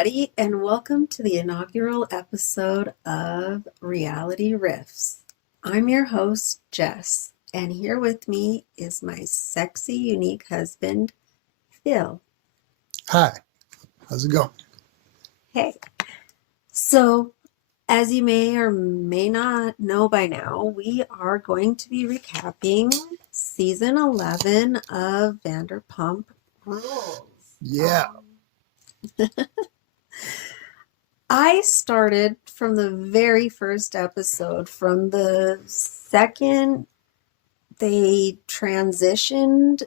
everybody, and welcome to the inaugural episode of Reality Riffs. I'm your host, Jess, and here with me is my sexy, unique husband, Phil. Hi, how's it going? Hey. So, as you may or may not know by now, we are going to be recapping season 11 of Vanderpump Rules. Yeah. I started from the very first episode, from the second they transitioned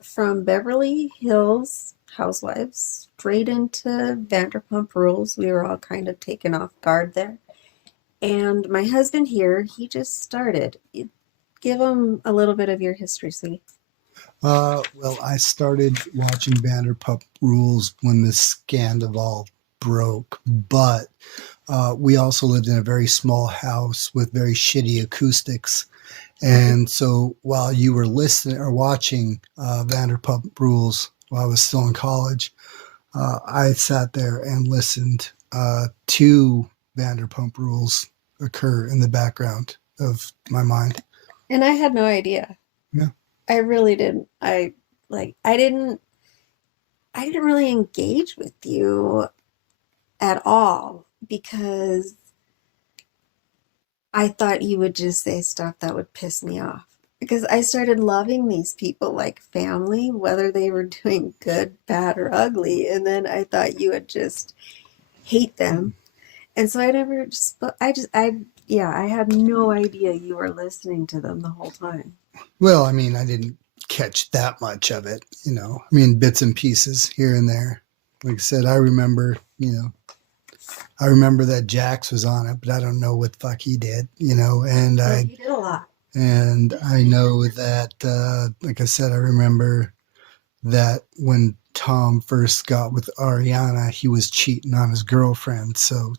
from Beverly Hills Housewives straight into Vanderpump Rules. We were all kind of taken off guard there. And my husband here, he just started. Give him a little bit of your history, sweetie. Well, I started watching Vanderpump Rules when the scandal broke, but we also lived in a very small house with very shitty acoustics. And so while you were listening or watching Vanderpump Rules while I was still in college, I sat there and listened to Vanderpump Rules occur in the background of my mind. And I had no idea. Yeah. I really didn't. I didn't really engage with you at all because I thought you would just say stuff that would piss me off. Because I started loving these people like family, whether they were doing good, bad, or ugly. And then I thought you would just hate them. And so I had no idea you were listening to them the whole time. Well, I mean, I didn't catch that much of it, bits and pieces here and there. Like I said, I remember that Jax was on it, but I don't know what the fuck he did, He did a lot. And I know that, like I said, I remember that when Tom first got with Ariana, he was cheating on his girlfriend. So,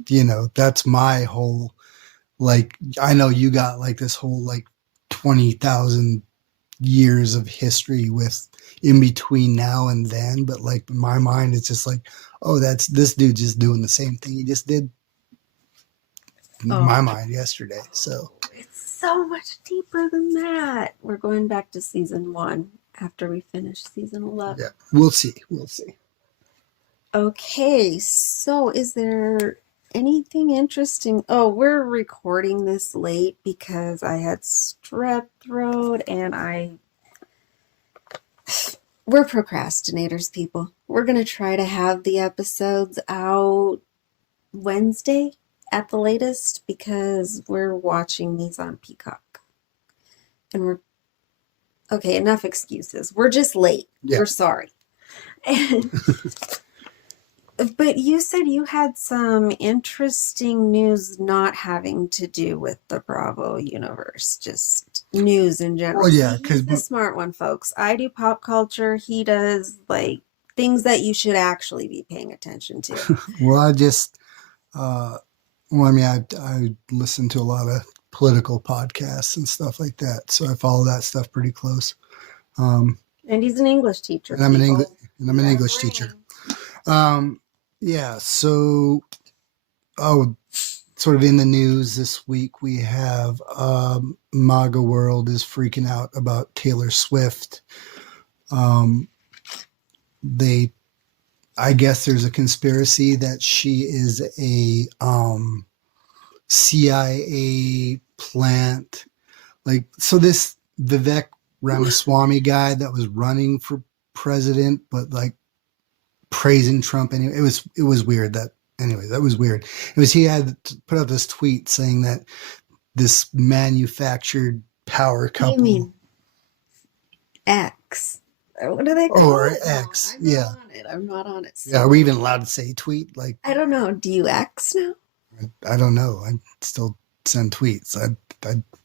that's my whole, I know you got this whole 20,000 years of history with in between now and then, but in my mind it's just oh, that's this dude just doing the same thing he just did in my mind yesterday. So it's so much deeper than that. We're going back to season 1 after we finish season 11. Yeah, we'll see. Okay, so is there anything interesting? Oh, we're recording this late because I had strep throat and we're procrastinators, people. We're going to try to have the episodes out Wednesday at the latest because we're watching these on Peacock. And okay, enough excuses. We're just late. Yeah. We're sorry. But you said you had some interesting news not having to do with the Bravo universe, just news in general. Well, yeah, he's the smart one, folks. I do pop culture. He does things that you should actually be paying attention to. Well, I listen to a lot of political podcasts and stuff like that, so I follow that stuff pretty close. And he's an English teacher. And I'm an English teacher. Yeah, so, sort of in the news this week, we have MAGA World is freaking out about Taylor Swift. I guess there's a conspiracy that she is a CIA plant. So this Vivek Ramaswamy guy that was running for president, but praising Trump anyway. It was weird that was weird. He had put out this tweet saying that this manufactured power couple. You mean X? What do they call it? Or X, yeah. I'm not on it. So. Yeah, are we even allowed to say tweet? I don't know. Do you X now? I don't know. I still send tweets.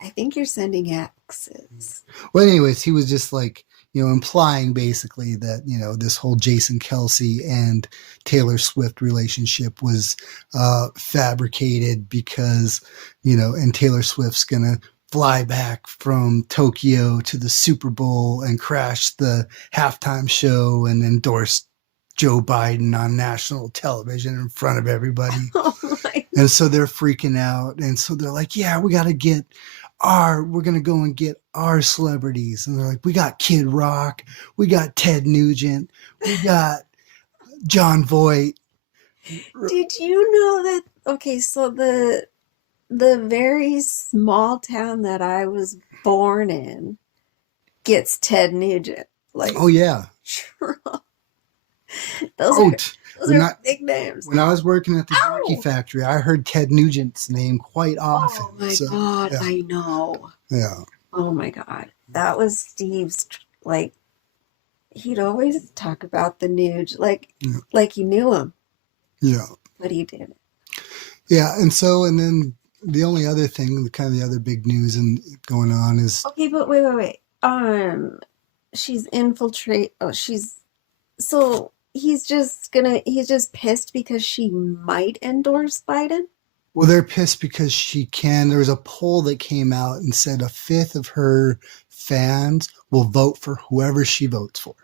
I think you're sending X's. Well, anyways, he was just implying basically that, this whole Jason Kelce and Taylor Swift relationship was fabricated because, and Taylor Swift's going to fly back from Tokyo to the Super Bowl and crash the halftime show and endorse Joe Biden on national television in front of everybody. Oh my. And so they're freaking out. And so they're like, yeah, we're going to go and get our celebrities. And they're like, we got Kid Rock. We got Ted Nugent. We got John Voight. Did you know that? Okay, so the very small town that I was born in gets Ted Nugent. Like, Oh, yeah. those Oh, are those are big names. when I was working at the Ow! Jerky Factory, I heard Ted Nugent's name quite often. Oh my So, God, yeah. I know. Yeah. Oh my God, that was Steve's. Like, he'd always talk about the Nuge, like he knew him, Yeah. but he didn't. Yeah. And then the only other thing, kind of the other big news going on is. Okay, but wait. She's infiltrate. Oh, so he's just pissed because she might endorse Biden. Well, they're pissed because she can. There was a poll that came out and said a fifth of her fans will vote for whoever she votes for.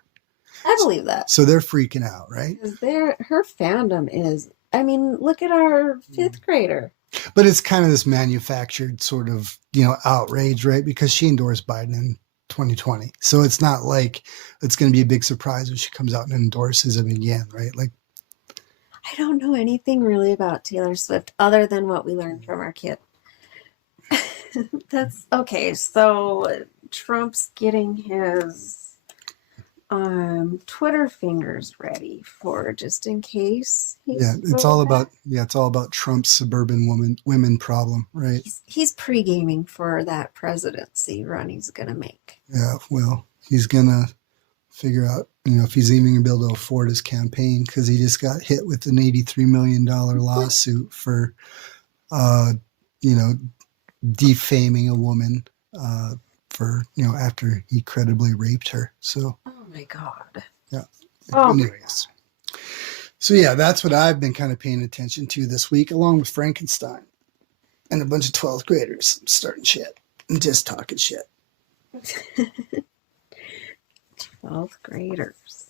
I believe that. So they're freaking out, right? Because her fandom is, I mean, look at our fifth grader. But it's kind of this manufactured sort of, outrage, right? Because she endorsed Biden in 2020. So it's not like it's going to be a big surprise when she comes out and endorses him again, right? Like, I don't know anything really about Taylor Swift other than what we learned from our kid. That's okay. So Trump's getting his Twitter fingers ready for just in case. It's all about Trump's suburban women problem, right? He's pre-gaming for that presidency run he's gonna make. Yeah, well, he's gonna figure out, if he's even gonna be able to afford his campaign, because he just got hit with an $83 million lawsuit for, defaming a woman, for, after he credibly raped her. So. Oh my God. Yeah. Oh. Anyways. So yeah, that's what I've been kind of paying attention to this week, along with Frankenstein and a bunch of 12th graders starting shit and just talking shit. 12th graders.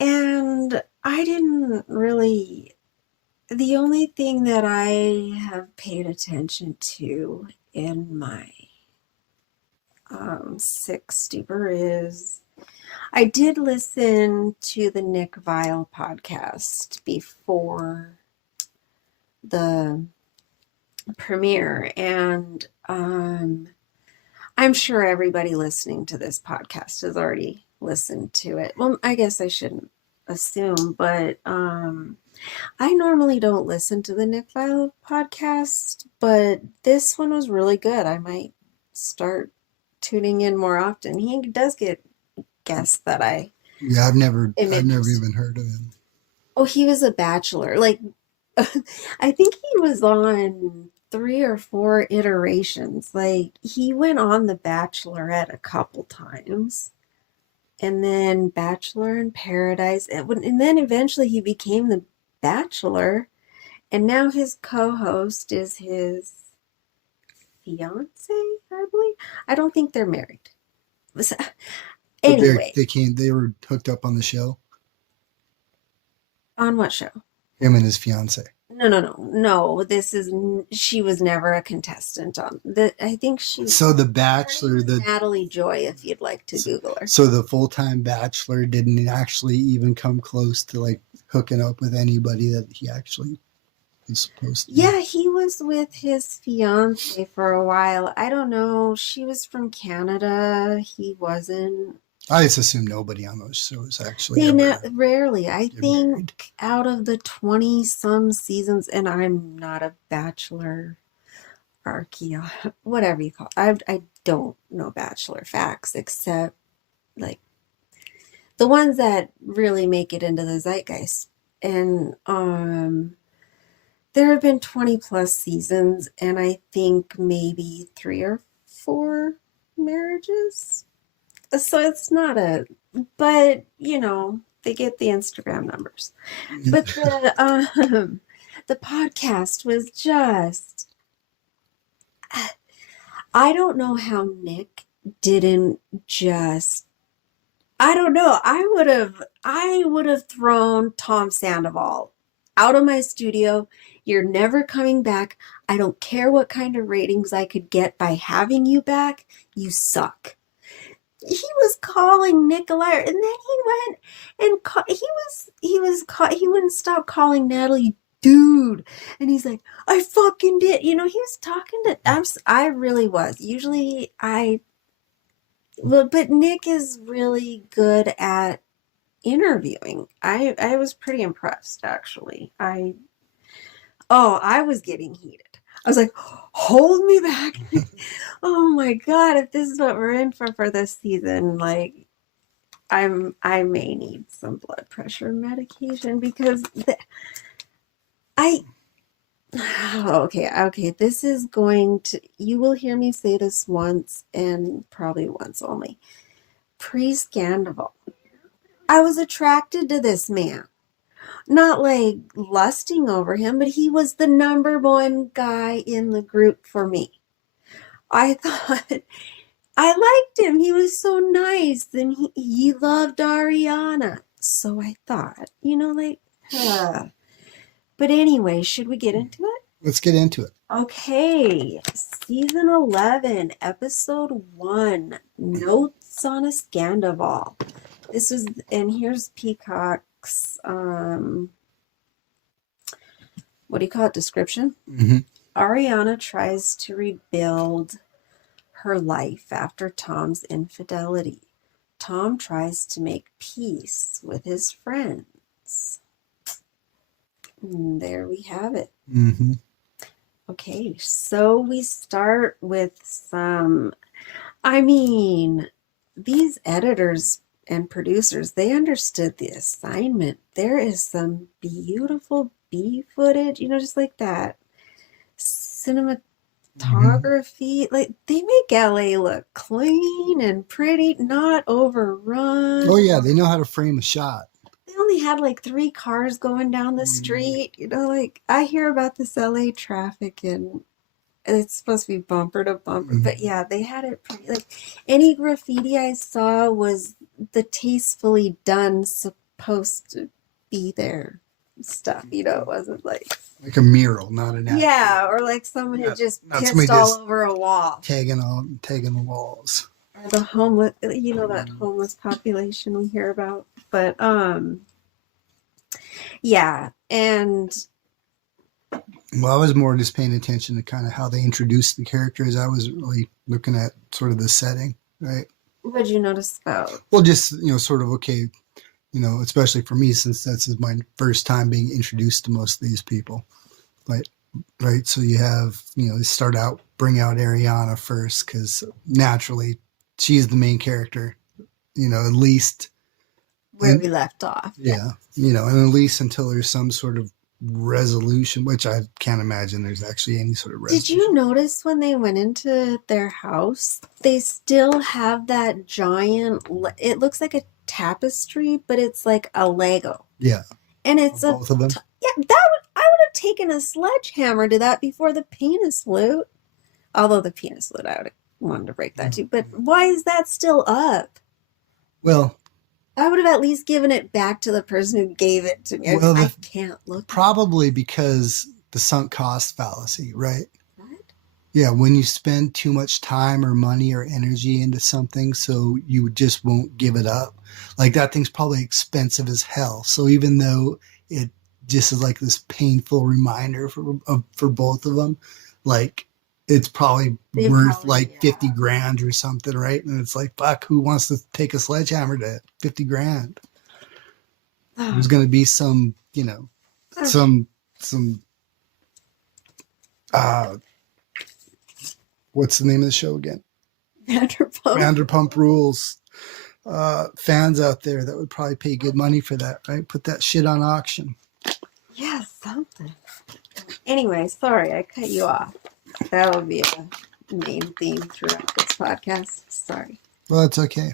And I didn't really, the only thing that I have paid attention to in my sick stupor is I did listen to the Nick Vile podcast before the premiere, and I'm sure everybody listening to this podcast has already listened to it. Well, I guess I shouldn't assume, but I normally don't listen to the Nick Vile podcast, but this one was really good. I might start tuning in more often. He does get guests that I I've never even heard of him. Oh, he was a bachelor. Like, I think he was on 3 or 4 iterations. Like, he went on The Bachelorette a couple times, and then Bachelor in Paradise, and then eventually he became The Bachelor, and now his co-host is his fiance, I believe. I don't think they're married. Anyway, they were hooked up on the show. On what show? Him and his fiance. No. She was never a contestant on the. I think she. So The Bachelor, Natalie Joy, if you'd like to Google her. So the full-time Bachelor didn't actually even come close to like hooking up with anybody that he actually was supposed to. Yeah, he was with his fiance for a while. I don't know. She was from Canada. He wasn't. I just assume nobody on those shows actually. Rarely. I think married. Out of the 20-some seasons, and I'm not a Bachelor whatever you call it. I don't know Bachelor facts except like the ones that really make it into the zeitgeist. And there have been 20 plus seasons, and I think maybe 3 or 4 marriages. So it's not but they get the Instagram numbers. But the podcast was just, I don't know how Nick didn't just I don't know. I would have thrown Tom Sandoval out of my studio. You're never coming back. I don't care what kind of ratings I could get by having you back. You suck. He was calling Nick a liar, and then he went and he wouldn't stop calling Natalie dude, and he's like, I fucking did. He was talking to. I really was. Usually I well, but Nick is really good at interviewing. I was pretty impressed actually. I was getting heated. I was like, hold me back. Oh my God, if this is what we're in for this season, like I may need some blood pressure medication because I okay, this is going to you will hear me say this once and probably once only. Pre-scandal. I was attracted to this man. Not like lusting over him, but he was the number one guy in the group for me. I thought I liked him. He was so nice. And he loved Ariana. So I thought, But anyway, should we get into it? Let's get into it. Okay. Season 11, episode 1, Notes on a Scandival. And here's Peacock's, what do you call it, description? Mm-hmm. Ariana tries to rebuild her life after Tom's infidelity. Tom tries to make peace with his friends. And there we have it. Mm-hmm. Okay, so we start with these editors and producers, they understood the assignment. There is some beautiful B footage, just like that. Cinematography, like they make LA look clean and pretty, not overrun. Oh yeah, they know how to frame a shot. They only had like 3 cars going down the street. Like I hear about this LA traffic and it's supposed to be bumper to bumper, but yeah, they had it pretty. Like any graffiti I saw was the tastefully done, supposed to be there stuff. It wasn't like a mural, not an actual. Yeah, or like someone had just pissed all over a wall, tagging the walls. Or the homeless, that homeless population we hear about. But yeah, and. Well, I was more just paying attention to kind of how they introduced the characters. I was really looking at sort of the setting, right? What did you notice about? Well, just, sort of, okay, especially for me, since this is my first time being introduced to most of these people. Like, right? So you have, they bring out Ariana first, because naturally she's the main character, at least. Where we left off. Yeah. And at least until there's some sort of resolution, which I can't imagine there's actually any sort of resolution. Did you notice when they went into their house, they still have that giant, it looks like a tapestry, but it's like a Lego. Yeah. And it's both of them. Yeah, I would have taken a sledgehammer to that before the penis flute. Although the penis flute, I would have wanted to break that too. But why is that still up? Well, I would have at least given it back to the person who gave it to me. Well, I can't look. Probably because the sunk cost fallacy, right? What? Yeah, when you spend too much time or money or energy into something, so you just won't give it up. Like that thing's probably expensive as hell. So even though it just is like this painful reminder for both of them, like it's probably worth like 50 grand or something, right? And it's like, fuck, who wants to take a sledgehammer to 50 grand? There's going to be some, some what's the name of the show again? Vanderpump Rules. Fans out there that would probably pay good money for that, right? Put that shit on auction. Yeah, something. Anyway, sorry, I cut you off. That will be a main theme throughout this podcast. Sorry. Well, that's okay.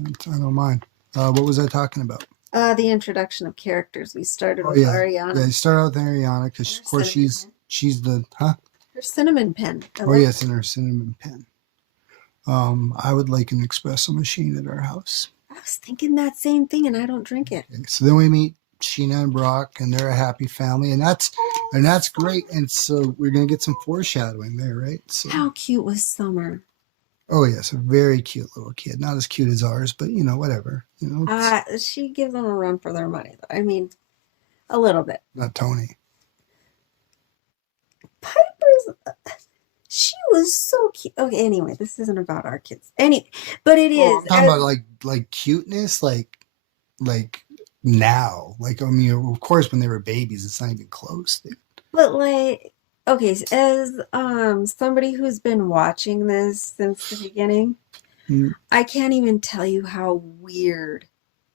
I don't mind. What was I talking about? The introduction of characters. We started with Ariana. Yeah, you start out with Ariana because, of course, she's the, Her cinnamon pen. Yes, in her cinnamon pen. I would like an espresso machine at our house. was thinking that same thing, and I don't drink it. So then we meet Sheena and Brock, and they're a happy family, and that's great. And so we're gonna get some foreshadowing there, right? So How cute was Summer? oh yes, a very cute little kid. Not as cute as ours, but whatever. She gives them a run for their money. I mean, a little bit. Not Tony. Piper's, she was so cute. Okay, anyway, this isn't about our kids. But it is. I'm talking about like cuteness, like now. Like, I mean, of course, when they were babies, it's not even close, dude. But like, okay, as somebody who's been watching this since the beginning, I can't even tell you how weird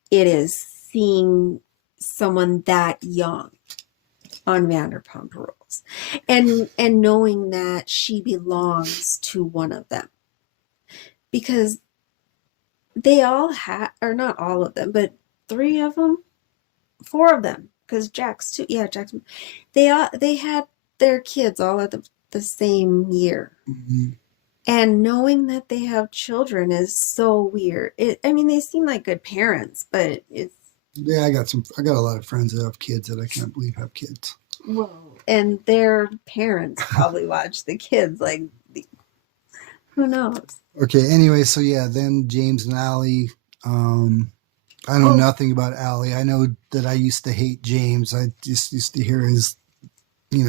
it is seeing someone that young on Vanderpump Rules, and knowing that she belongs to one of them, because they all had, or not all of them, but 3 of them, 4 of them, because Jack's too. Yeah, Jack's. They had their kids all at the same year. Mm-hmm. And knowing that they have children is so weird. I mean, they seem like good parents, but it's... Yeah, I got a lot of friends that have kids that I can't believe have kids. Whoa. And their parents probably watch the kids. Like, who knows? Okay, anyway, so yeah, then James and Allie. I know nothing about Allie. I know that I used to hate James. I just used to hear his, He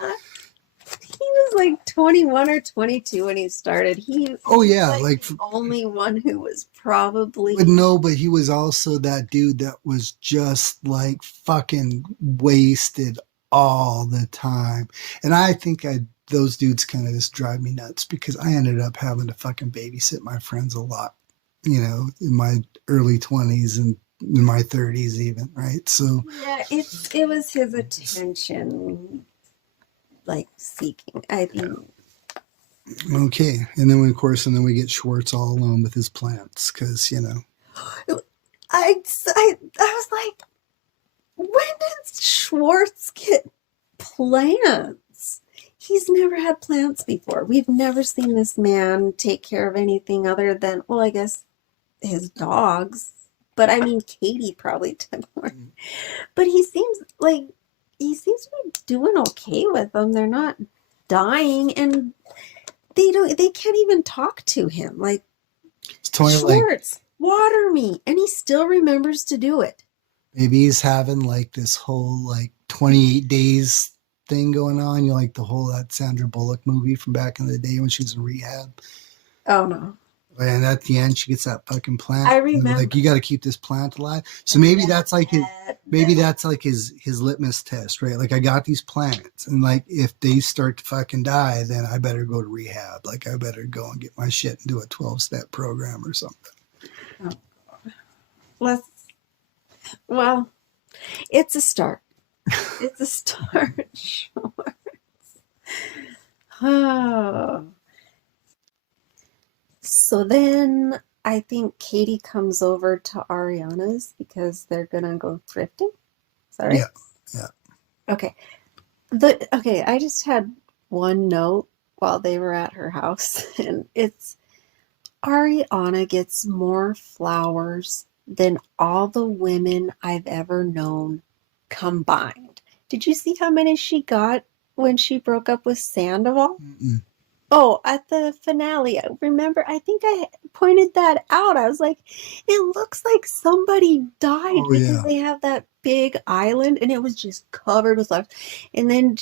was like 21 or 22 when he started. He was like the only one who was probably... But he was also that dude that was just like fucking wasted all the time. And I think those dudes kind of just drive me nuts, because I ended up having to fucking babysit my friends a lot, in my early 20s and in my 30s even, right? So yeah, it was his attention, like, seeking, I think. okay, and then we get Schwartz all alone with his plants, because I was like, when did Schwartz get plants? He's never had plants before. We've never seen this man take care of anything other than, well, I guess his dogs. But I mean, Katie probably took more. But he seems to be doing okay with them. They're not dying, and they can't even talk to him. Like, Schwartz, water me, and he still remembers to do it. Maybe he's having like this whole like 28 days thing going on. Like the whole that Sandra Bullock movie from back in the day when she was in rehab. Oh no. And at the end, she gets that fucking plant. I remember. Like, you got to keep this plant alive. So maybe that's like his litmus test, right? Like, I got these plants, and like, if they start to fucking die, then I better go to rehab. Like, I better go and get my shit and do a 12-step program or something. Well, it's a start. It's a start, Schwartz. Oh. So then I think Katie comes over to Ariana's because they're gonna go thrifting. Is that right? Yeah. Okay. I just had one note while they were at her house, and it's Ariana gets more flowers than all the women I've ever known combined. Did you see how many she got when she broke up with Sandoval? Mm-mm. Oh, at the finale, remember, I think I pointed that out. I was like, it looks like somebody died because they have that big island and it was just covered with flowers. And then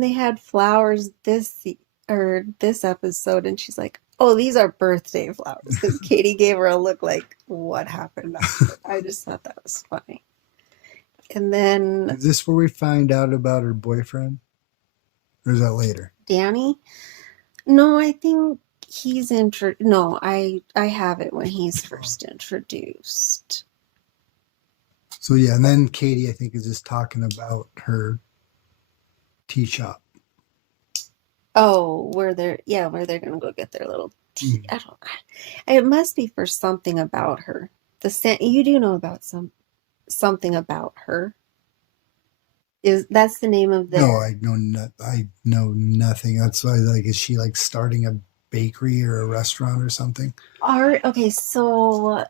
they had flowers this episode, and she's like, oh, these are birthday flowers. And Katie gave her a look like, what happened? I just thought that was funny. And then... Is this where we find out about her boyfriend? Or is that later? Danny? No, I think he's no, I have it when he's first introduced. So yeah, and then Katie, I think, is just talking about her tea shop. Oh, where they're gonna go get their little tea. It must be for something about her. You do know about something about her. That's the name of the... No, I know nothing. That's why, like, is she like starting a bakery or a restaurant or something? Okay, so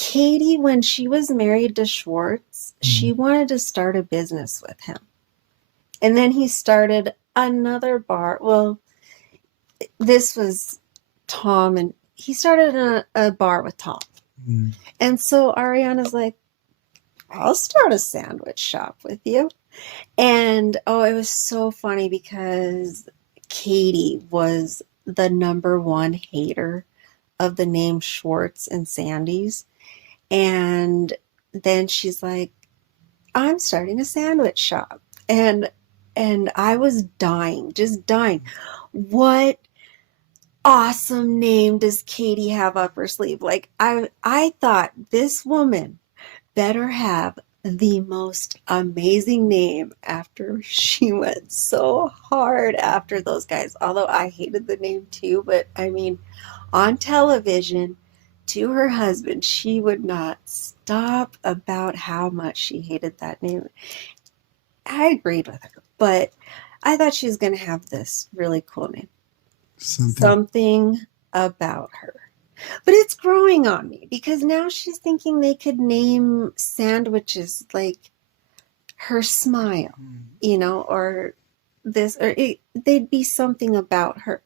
Katie, when she was married to Schwartz, she wanted to start a business with him. And then he started another bar. Well, this was Tom, and he started a bar with Tom. Mm. And so Ariana's like, I'll start a sandwich shop with you. And it was so funny because Katie was the number one hater of the name Schwartz and Sandy's. And then she's like, I'm starting a sandwich shop. And I was dying, just dying. What awesome name does Katie have up her sleeve? Like, I thought this woman better have the most amazing name after she went so hard after those guys. Although I hated the name too, but I mean, on television to her husband, she would not stop about how much she hated that name. I agreed with her, but I thought she was going to have this really cool name. Something about her. But it's growing on me because now she's thinking they could name sandwiches like her smile, or this, or they'd be something about her.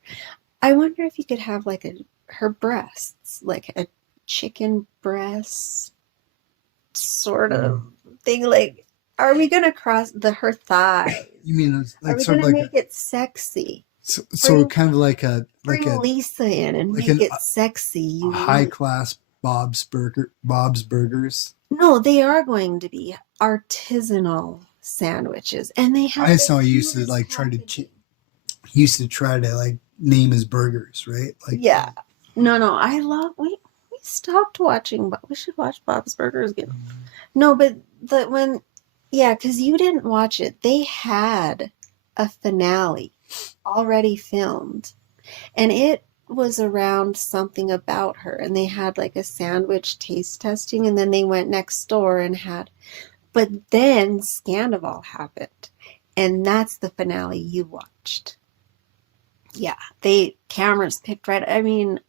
I wonder if you could have like her breasts, like a chicken breast sort of thing. Like, are we going to cross her thighs? You mean like are we sort going of to like make it sexy? So kind of like a Lisa in and like make it sexy. High class Bob's Burgers. No, they are going to be artisanal sandwiches, and they have. I just know I used to like try to like name his burgers, right? Like yeah, no, I love. We stopped watching, but we should watch Bob's Burgers again. No, but because you didn't watch it. They had a finale already filmed, and it was around something about her, and they had like a sandwich taste testing, and then they went next door and but then Scandival happened, and that's the finale you watched. Yeah, cameras picked right. I mean,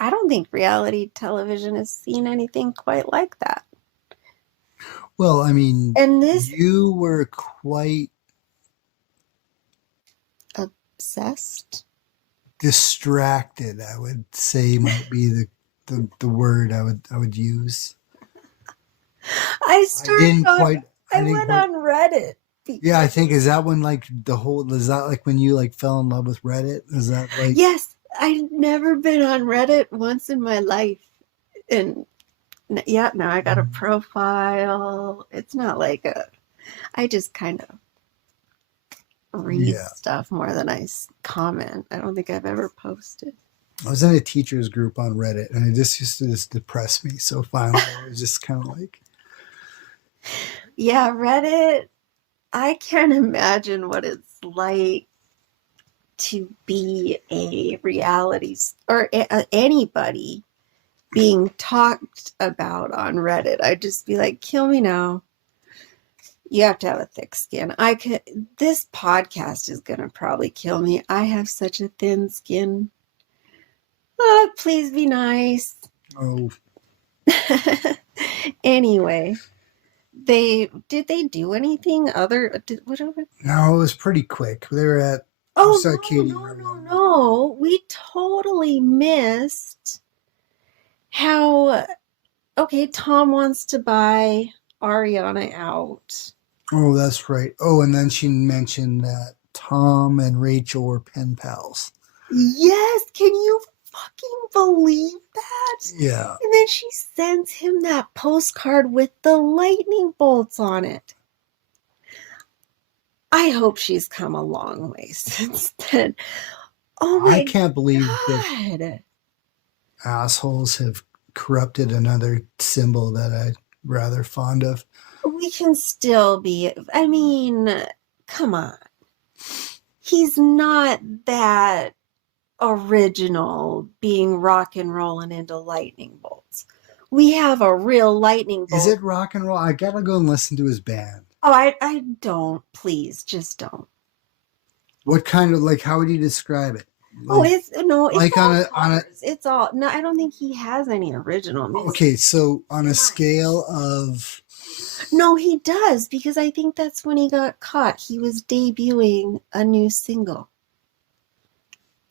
I don't think reality television has seen anything quite like that. Well, I mean, and you were quite obsessed, distracted, I would say might be the word I would use. I went on Reddit. Yeah, I think is that when like is that like when you like fell in love with Reddit? Is that like Yes, I've never been on Reddit once in my life. And yeah, now I got a profile. It's not like I just kind of read stuff more than I comment. I don't think I've ever posted. I was in a teachers group on Reddit, and it just used to depress me. So finally, I was just kind of like, yeah, Reddit. I can't imagine what it's like to be a reality or anybody being talked about on Reddit. I'd just be like, kill me now. You have to have a thick skin. This podcast is going to probably kill me. I have such a thin skin. Oh, please be nice. Oh. Anyway, did they do anything whatever? No, it was pretty quick. They were at no. We totally missed how Tom wants to buy Ariana out. Oh, that's right. Oh, and then she mentioned that Tom and Rachel were pen pals. Yes, can you fucking believe that? Yeah. And then she sends him that postcard with the lightning bolts on it. I hope she's come a long way since then. Oh my God. I can't believe that assholes have corrupted another symbol that I'm rather fond of. We can still be, I mean, come on. He's not that original being rock and rolling into lightning bolts. We have a real lightning bolt. Is it rock and roll? I gotta go and listen to his band. Oh, I don't. Please, just don't. What kind of, like, how would you describe it? Oh, Like, it's like all on a covers. It's all no. I don't think he has any original music. okay, so on a scale of No, he does because I think that's when he got caught. He was debuting a new single,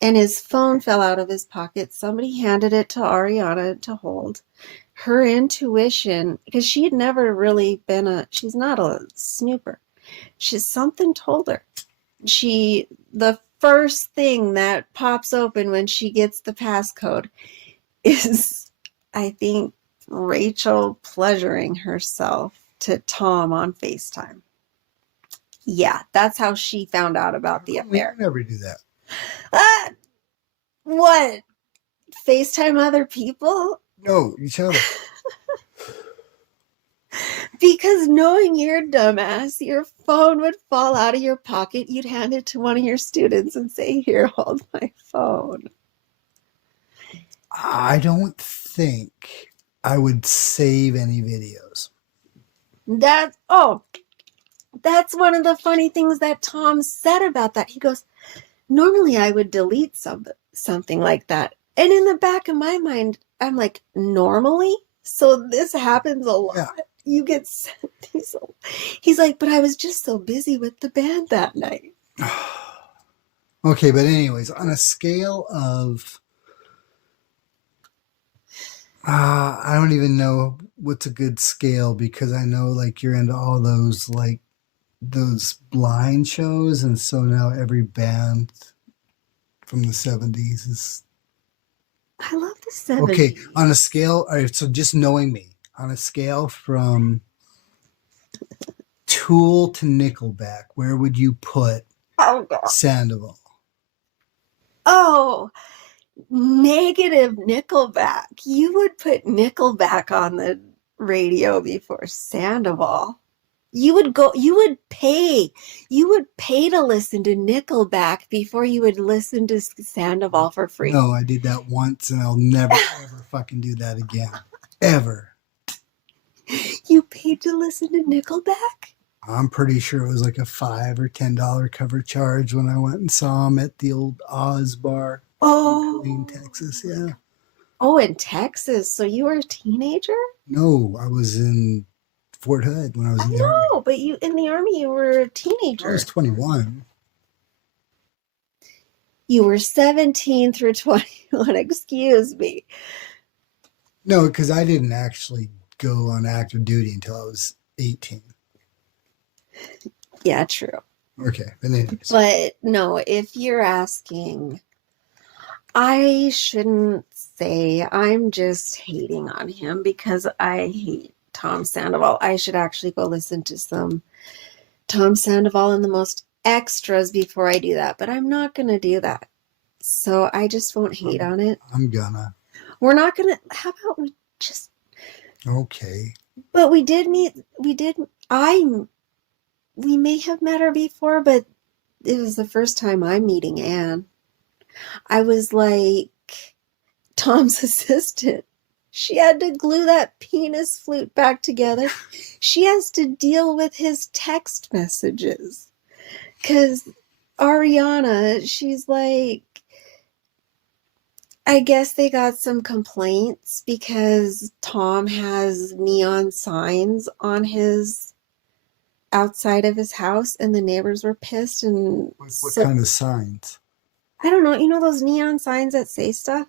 and his phone fell out of his pocket. Somebody handed it to Ariana to hold. Her intuition, because she had never really been she's not a snooper. Something told her. The first thing that pops open when she gets the passcode is, I think, Rachel pleasuring herself to Tom on FaceTime. Yeah, that's how she found out about the affair. We never do that. What? FaceTime other people? No, each other. Because knowing you're a dumbass, your phone would fall out of your pocket. You'd hand it to one of your students and say, "Here, hold my phone." I don't think I would save any videos. That's one of the funny things that Tom said about that. He goes, "Normally I would delete something like that." And in the back of my mind, I'm like, normally? So this happens a lot. Yeah. You get sent these. He's like, "But I was just so busy with the band that night." Okay, but anyways, on a scale of I don't even know what's a good scale because I know like you're into all those like those blind shows, and so now every band from the 70s is I love the 70s. okay. On a scale, all right, so just knowing me, on a scale from Tool to Nickelback, where would you put Sandoval? Oh, negative Nickelback. You would put Nickelback on the radio before Sandoval. You would pay to listen to Nickelback before you would listen to Sandoval for free. No, I did that once and I'll never ever fucking do that again. Ever. You paid to listen to Nickelback? I'm pretty sure it was like a $5 or $10 cover charge when I went and saw him at the old Oz bar in Texas. Yeah. Oh, in Texas. So you were a teenager? No, I was in Fort Hood when I was in the Army. No, but you in the Army, you were a teenager. I was 21. You were 17 through 21. Excuse me. No, because I didn't actually go on active duty until I was 18. Yeah, true. Okay, but anyways. But no, if you're asking, I shouldn't say I'm just hating on him because I hate Tom Sandoval. I should actually go listen to some Tom Sandoval and the Most Extras before I do that, but I'm not going to do that. So I just won't hate on it. I'm gonna. We're not going to, how about we just. Okay. But we may have met her before, but it was the first time I'm meeting Anne. I was like Tom's assistant. She had to glue that penis flute back together. She has to deal with his text messages. Because Ariana, she's like, I guess they got some complaints because Tom has neon signs on his outside of his house and the neighbors were pissed. And what kind of signs? I don't know. You know those neon signs that say stuff?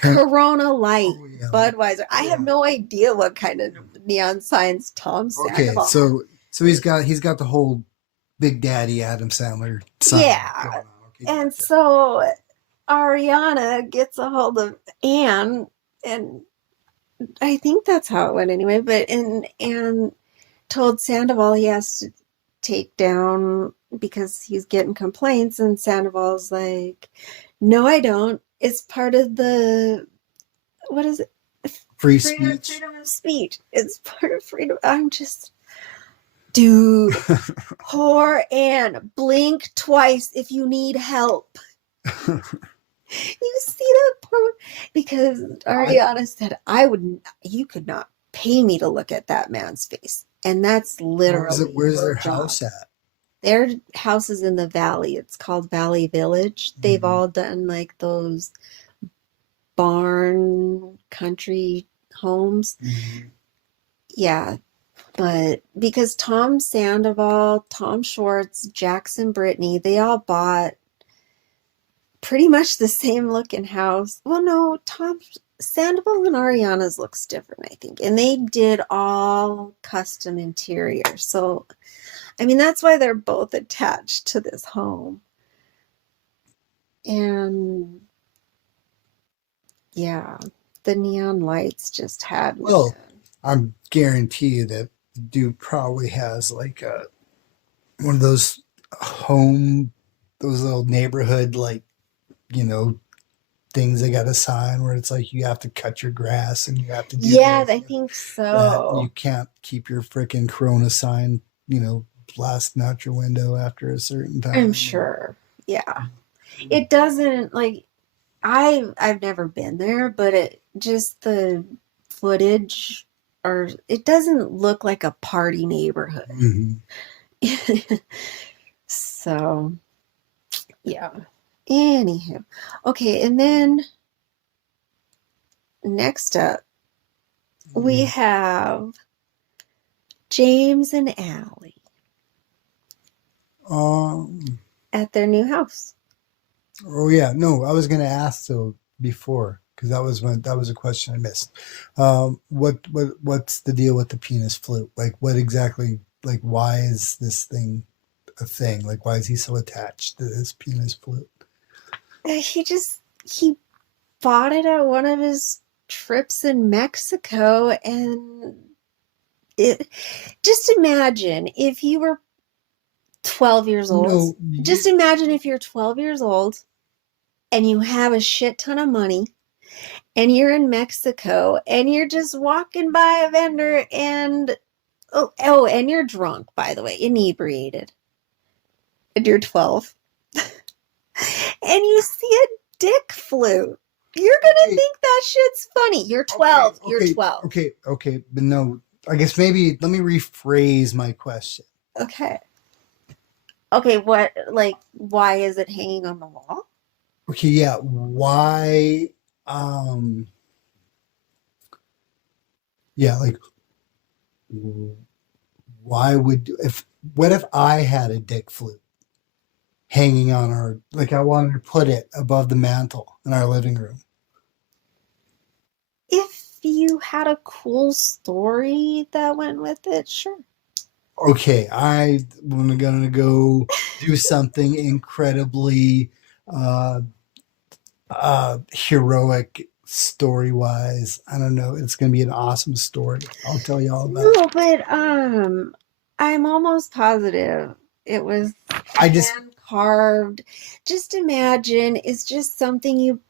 Corona Light, Budweiser. I have no idea what kind of neon signs Tom Sandoval. Okay, so he's got the whole Big Daddy Adam Sandler sign. Yeah. And so Ariana gets a hold of Anne, and I think that's how it went anyway, but Anne told Sandoval he has to take down because he's getting complaints, and Sandoval's like, "No, I don't. It's part of the, what is it? Freedom of speech. It's part of freedom." I'm just, dude, poor Anne. Blink twice if you need help. You see that poor, because Ariana said, you could not pay me to look at that man's face. And that's literally where's their house at? Their house is in the valley. It's called Valley Village. They've Mhm. all done like those barn country homes. Mhm. Yeah, but because Tom Sandoval, Tom Schwartz, Jackson Brittany, they all bought pretty much the same looking house. Well, no, Tom Sandoval and Ariana's looks different, I think. And they did all custom interior. So, I mean, that's why they're both attached to this home. And yeah, the neon lights just had me. Well, I'm guarantee you that the dude probably has like one of those home, those little neighborhood, like, you know, things they got a sign where it's like you have to cut your grass and you have to do Yeah, this, I you have think that. You so. can't keep your freaking Corona sign, blasting out your window after a certain I'm time. sure. Yeah. It doesn't like I've never been there, but it just the footage or it doesn't look like a party neighborhood. Mhm. So, yeah. Anywho. Okay, and then next up we have James and Allie Um. at their new house. Oh yeah. No, I was gonna ask though before because that was a question I missed. What's the deal with the penis flute? Like, what exactly? Like, why is this thing a thing? Like, why is he so attached to this penis flute? He bought it at one of his trips in Mexico and it just imagine if you were 12 years old. No, Just imagine if you're 12 years old and you have a shit ton of money and you're in Mexico and you're just walking by a vendor and and you're drunk, by the way, inebriated. And you're 12 and you see a dick flute. You're going to okay, think that shit's funny. You're 12. You're 12. okay. But no, I guess maybe let me rephrase my question. Okay. Okay, what, like, why is it hanging on the wall? Okay, yeah. Why? Um. Yeah, like why would if what if I had a dick flute hanging on our like I wanted to put it above the mantle in our living room? If you had a cool story that went with it, sure. Okay, I'm gonna go do something incredibly uh heroic story wise. I don't know. It's gonna be an awesome story. I'll tell you all about it. No, but I'm almost positive it was I just hand carved. Just imagine it's just something you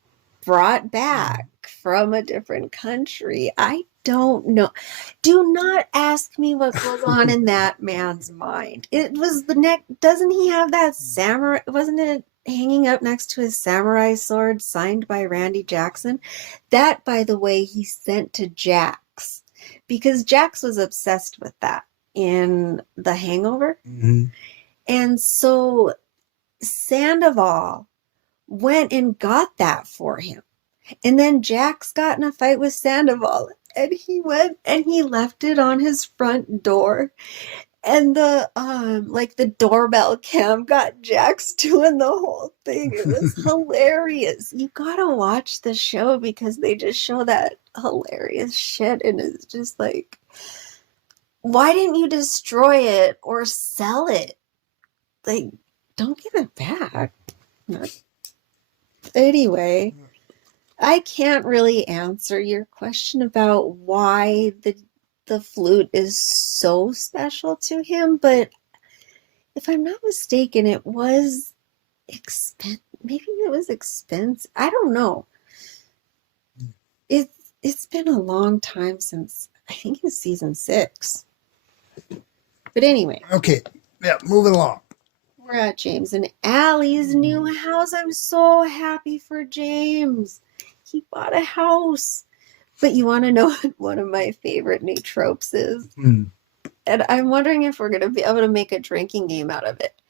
brought back from a different country. I don't know. Do not ask me what goes on in that man's mind. It was the neck. Doesn't he have that samurai? Wasn't it hanging up next to his samurai sword signed by Randy Jackson? That, by the way, he sent to Jax because Jax was obsessed with that in The Hangover. Mhm. And so Sandoval went and got that for him. And then Jax got in a fight with Sandoval and he went and he left it on his front door. And the doorbell cam got Jax doing the whole thing. It was hilarious. You gotta watch the show because they just show that hilarious shit and it's just like, why didn't you destroy it or sell it? Like, don't give it back. Anyway, I can't really answer your question about why the flute is so special to him, but if I'm not mistaken, it was maybe it was expensive. I don't know. It it's been a long time since I think it's season 6. But anyway, Okay. Yeah, moving along. we're at James and Allie's new house. I'm so happy for James. He bought a house. But you want to know what one of my favorite new tropes is? Hmm. And I'm wondering if we're going to be able to make a drinking game out of it.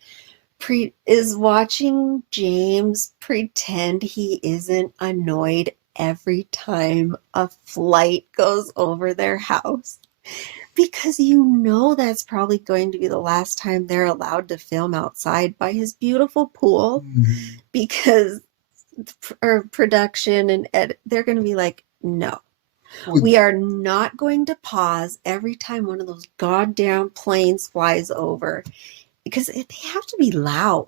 is watching James pretend he isn't annoyed every time a flight goes over their house. Because you know that's probably going to be the last time they're allowed to film outside by his beautiful pool. Mm-hmm. Because production and they're going to be like, no, Well, we are not going to pause every time one of those goddamn planes flies over. Because they have to be loud.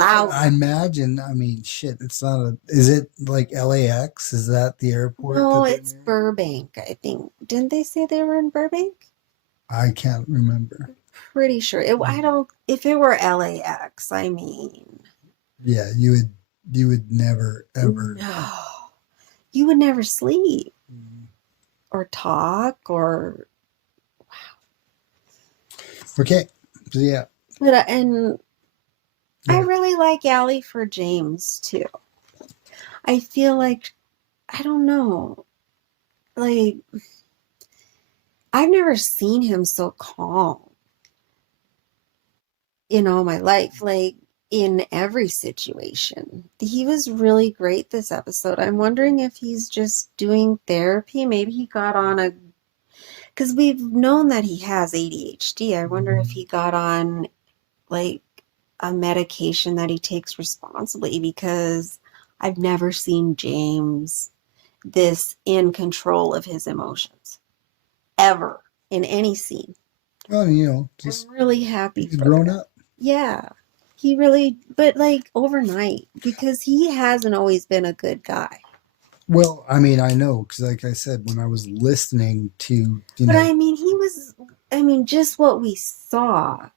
I imagine, I mean, shit, it's not a, is it like LAX? Is that the airport No, that they're it's near? Burbank, I think. Didn't they say they were in Burbank? I can't remember. Pretty sure. I don't, if it were LAX, I mean. Yeah, you would never, ever. No. You would never sleep Mm. or talk or. Okay, so yeah. But, and I really like Allie for James too. I feel like, I don't know, like, I've never seen him so calm in all my life, like in every situation. He was really great this episode. I'm wondering if he's just doing therapy. Maybe he got on a, because we've known that he has ADHD. I wonder if he got on like a medication that he takes responsibly, because I've never seen James this in control of his emotions ever in any scene. Well, you know, just I'm really happy he's for grown him. up. Yeah. He really, but like overnight, because he hasn't always been a good guy. Well, I mean, I know because, like I said, when I was listening to, you But know, I mean, he was, I mean, just what we saw,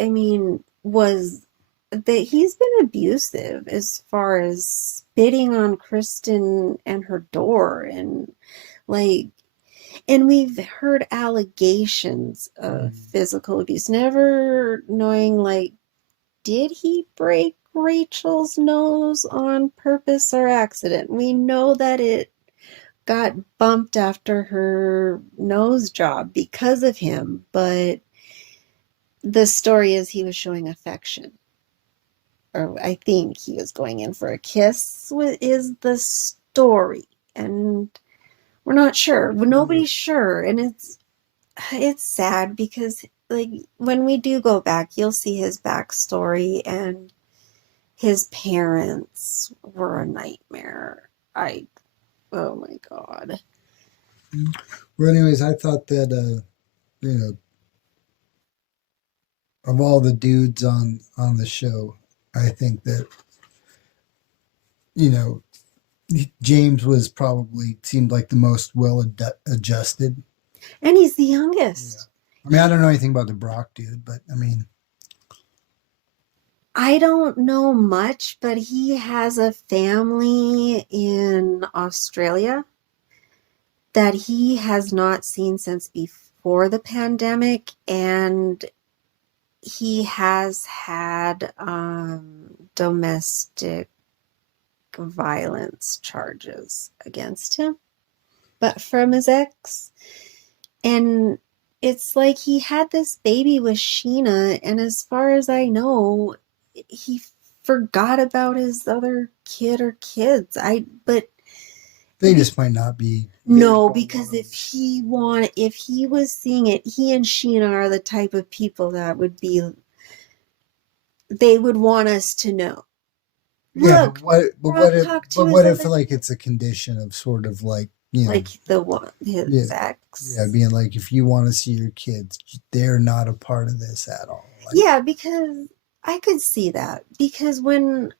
I mean, was that he's been abusive as far as spitting on Kristen and her door and like, and we've heard allegations of physical abuse, never knowing like, did he break Rachel's nose on purpose or accident? We know that it got bumped after her nose job because of him, but the story is he was showing affection. Or I think he was going in for a kiss, is the story. And we're not sure. Nobody's sure. And it's sad because like when we do go back, you'll see his backstory, and his parents were a nightmare. Oh my God. well, anyways, I thought that, you know, of all the dudes on the show, I think that, you know, James was probably seemed like the most well adjusted. And he's the youngest. I mean, I don't know anything about the Brock dude, but I mean, I don't know much, but he has a family in Australia that he has not seen since before the pandemic, and he has had domestic violence charges against him, but from his ex. And it's like he had this baby with Sheena, and as far as I know, he forgot about his other kid or kids. But they just might not be. no, because if he was seeing it, he and Sheena are the type of people that they would want us to know. Yeah, Look, but what if like it's a condition of sort of like, you know, like the one his ex. Yeah, being like, if you want to see your kids, they're not a part of this at all. Like, Yeah, because I could see that. Because when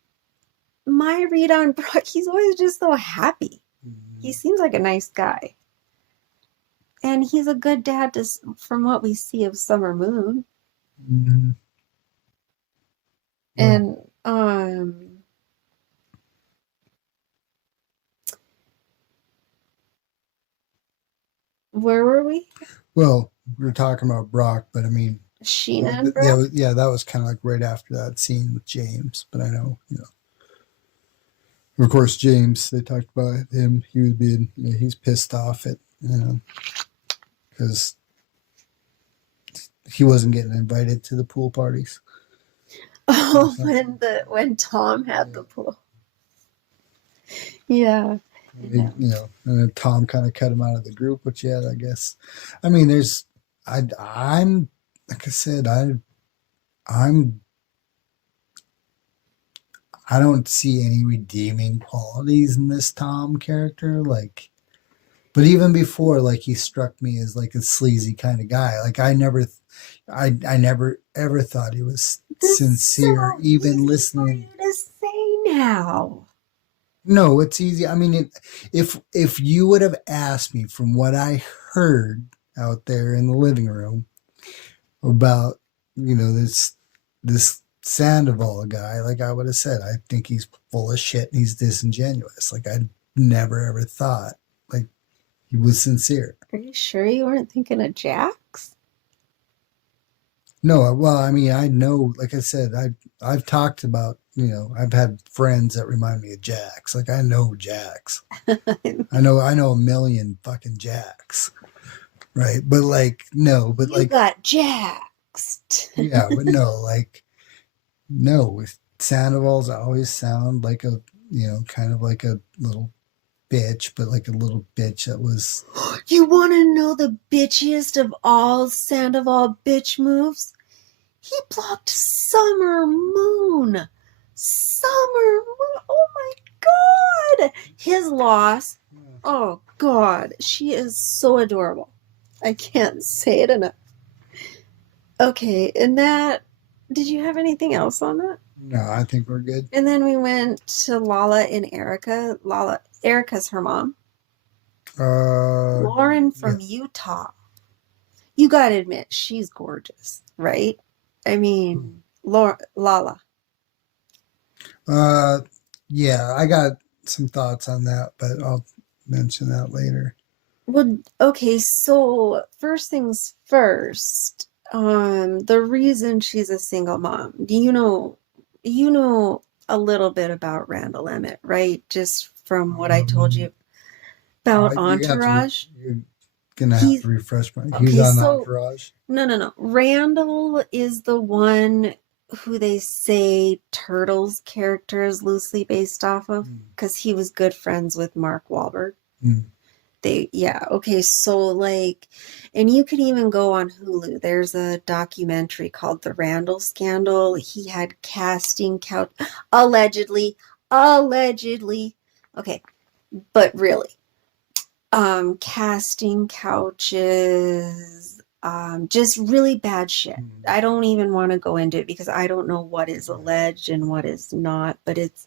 my read on Brock, he's always just so happy. He seems like a nice guy. And he's a good dad from what we see of Summer Moon. Mm-hmm. And where were we? Well, we were talking about Brock, but I mean, Sheena and Brock? yeah, that was kind of like right after that scene with James. But I know, you know, of course, James. They talked about him. He was being, you know, he's pissed off at, you know, because he wasn't getting invited to the pool parties. or Oh, something. when Tom had Yeah. the pool. Yeah. Yeah. And then Tom kind of cut him out of the group, which, yeah, I guess. I mean, I'm, like I said, I'm, I don't see any redeeming qualities in this Tom character. Like, but even before, like, he struck me as like a sleazy kind of guy. Like, I never ever thought he was This is sincere, so even easy for listening. you to say now. No, it's easy. I mean, if you would have asked me from what I heard out there in the living room about this Sandoval guy, like I would have said, I think he's full of shit and he's disingenuous. Like I never ever thought like he was sincere. Are you sure you weren't thinking of Jax? No, well, I mean, I know, like I said, I've talked about, I've had friends that remind me of Jax. Like I know Jax. I know a million fucking Jacks, right? But like no, but You like got Jaxed. yeah, but no, like no. With Sandoval's always sound like a kind of like a little bitch, but like a little bitch that was. You want to know the bitchiest of all Sandoval bitch moves? He blocked Summer Moon. Summer Moon. Oh my God. His loss. Oh God. She is so adorable. I can't say it enough. Okay. And that, did you have anything else on that? No, I think we're good. And then we went to Lala and Erica. Erica's her mom. Uh, Lauren yeah. from Utah. You gotta admit, she's gorgeous, right? I mean, Lala. Uh, yeah, I got some thoughts on that, but I'll mention that later. Well, okay, so first things first, the reason she's a single mom, you know a little bit about Randall Emmett, right? Just from what I told Um, you about you're Entourage. gonna have He's to refresh my. He's okay, on so Entourage. no. Randall is the one who they say Turtles character is loosely based off of Mm, because he was good friends with Mark Wahlberg. mm, Yeah, okay, so like, and you could even go on Hulu. There's a documentary called The Randall Scandal. He had casting couch, allegedly. Okay, but really, casting couches, just really bad shit. mm. I don't even want to go into it because I don't know what is alleged and what is not, but it's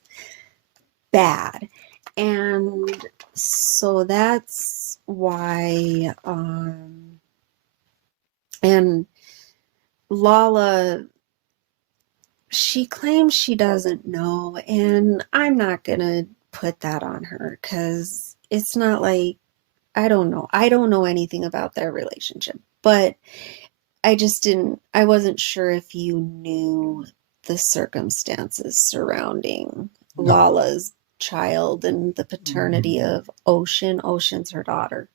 bad. And so that's why, and Lala, she claims she doesn't know, and I'm not gonna put that on her because it's not like I don't know. I don't know anything about their relationship, but I wasn't sure if you knew the circumstances surrounding No. Lala's child and the paternity Mhm. of Ocean. Ocean's her daughter.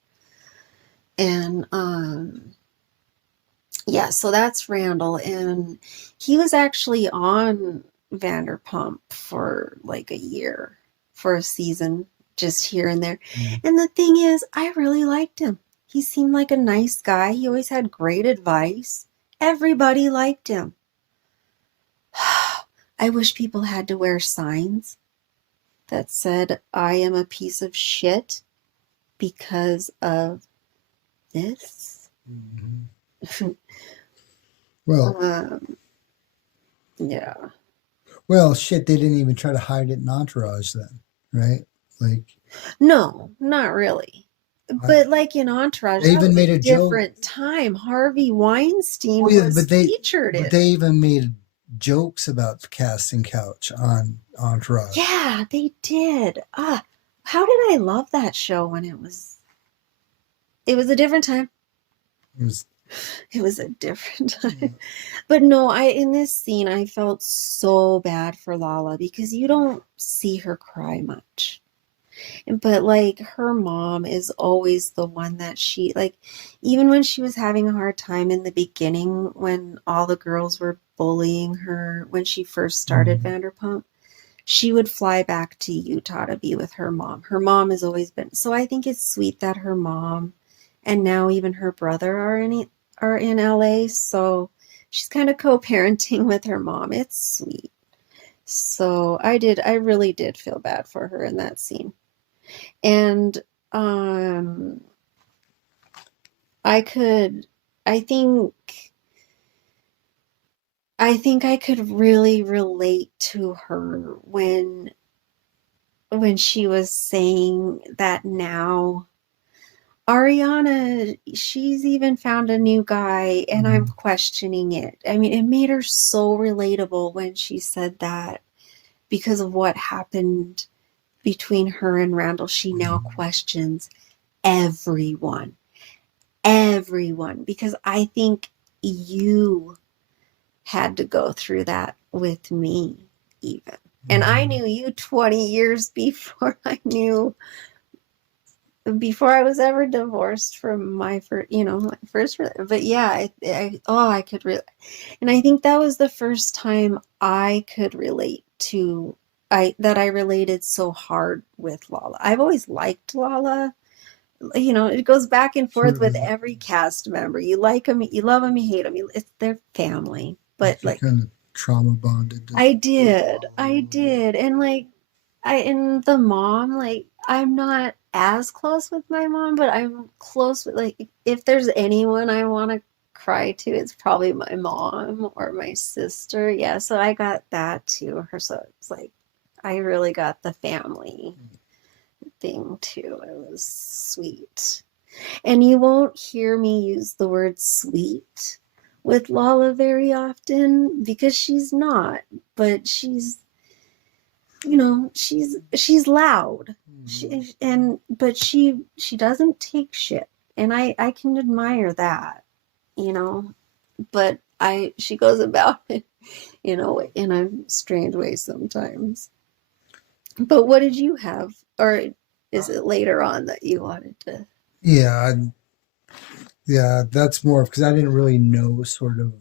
And yeah, so that's Randall. And he was actually on Vanderpump for like a year, for a season, just here and there. Mm. And the thing is, I really liked him. He seemed like a nice guy. He always had great advice. Everybody liked him. I wish people had to wear signs that said, I am a piece of shit because of this. Mhm. Well, um, yeah. well, shit. They didn't even try to hide it in Entourage then, right? Like, No, not really. I, But like in Entourage, they that even was a made a joke. different time. Harvey Oh Weinstein yeah, was featured but in they it. even made jokes about the casting couch on Entourage. Yeah, they did. How did I love that show when it was a different time. It was, It was a different yeah. time. But no, in this scene I felt so bad for Lala because you don't see her cry much. But like her mom is always the one that she like, even when she was having a hard time in the beginning when all the girls were bullying her when she first started Vanderpump, she would fly back to Utah to be with her mom. Her mom has always been, so I think it's sweet that her mom and now even her brother are in LA. So she's kind of co-parenting with her mom. It's sweet. So I really did feel bad for her in that scene. And um I could I think I think I could really relate to her when she was saying that now Ariana, she's even found a new guy and I'm questioning it. I mean, it made her so relatable when she said that because of what happened between her and Randall. She now questions everyone. Everyone. Because I think you had to go through that with me, even. And I knew you 20 years before I was ever divorced from my first, my first, but yeah, I could really, and I think that was the first time I could relate to, that I related so hard with Lala. I've always liked Lala. It goes back and forth with every cast member. You like them, you love them, you hate them. It's their family, but like kind of trauma bonded. I did, and like. And the mom, like, I'm not as close with my mom, but I'm close with, like, if there's anyone I want to cry to, it's probably my mom or my sister. Yeah, so I got that too. Her, so it's like, I really got the family thing too. It was sweet. And you won't hear me use the word sweet with Lala very often because she's not, but she's she's loud. But she doesn't take shit. And I can admire that, but she goes about it, in a strange way sometimes. But what did you have? Or is it later on that you wanted to? Yeah, that's more because I didn't really know sort of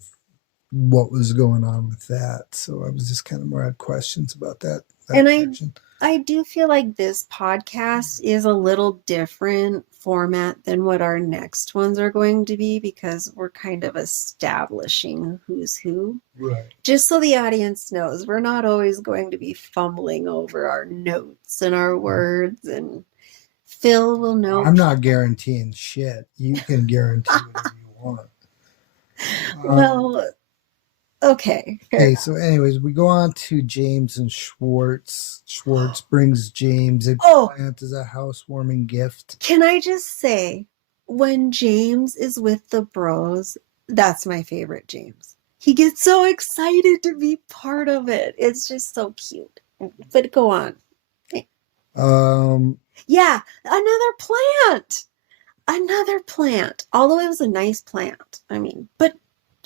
what was going on with that. So I was just kind of more had questions about that And section. I do feel like this podcast is a little different format than what our next ones are going to be because we're kind of establishing who's who. Right. Just so the audience knows, we're not always going to be fumbling over our notes and our words, and Phil will know. I'm not guaranteeing shit. You can guarantee whatever you want. Well, okay. Okay, so anyways, we go on to James and Schwartz. Schwartz brings James a plant as a housewarming gift. Can I just say, when James is with the bros, that's my favorite James. He gets so excited to be part of it. It's just so cute. But go on. Yeah, another plant. Another plant. Although it was a nice plant. I mean, but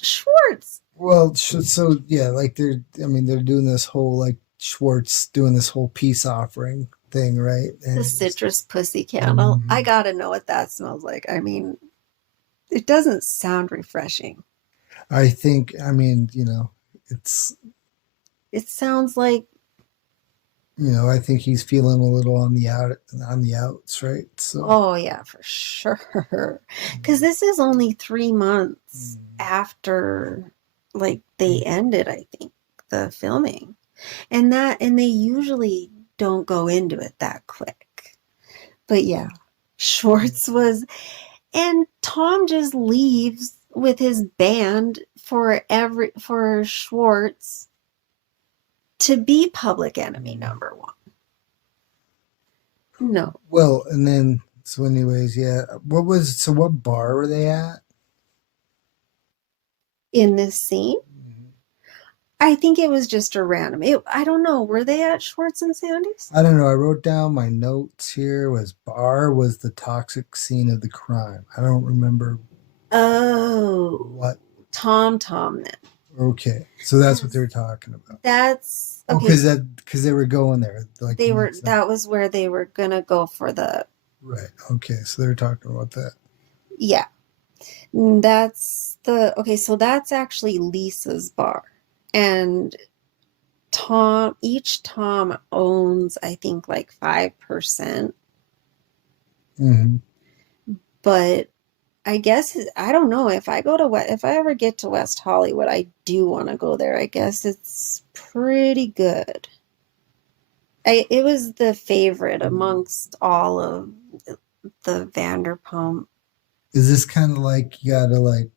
Schwartz. Well, so yeah, like they're doing this whole like Schwartz doing this whole peace offering thing, right? And the citrus pussy candle. I gotta know what that smells like. I mean, it doesn't sound refreshing. I think, it sounds like, I think he's feeling a little on the outs, right? So. Oh yeah, for sure. Because this is only 3 months after, like, they ended, I think, the filming, and they usually don't go into it that quick. But yeah, Schwartz was, and Tom just leaves with his band for Schwartz to be Public Enemy number 1. No. Well, and then so anyways, yeah. What bar were they at? In this scene? I think it was just a random. I don't know. Were they at Schwartz and Sandy's? I don't know. I wrote down my notes here. Bar was the toxic scene of the crime. I don't remember. Oh. What? Tom then. Okay, so that's what they were talking about. That's okay. Because they were going there. Like that was where they were gonna go for the. Right. Okay, so they were talking about that. Yeah, that's the okay. So that's actually Lisa's bar. And each Tom owns, I think, like 5%. Hmm. But I guess, I don't know, if I ever get to West Hollywood, I do want to go there. I guess it's pretty good. It was the favorite amongst all of the Vanderpump. Is this kind of like you gotta like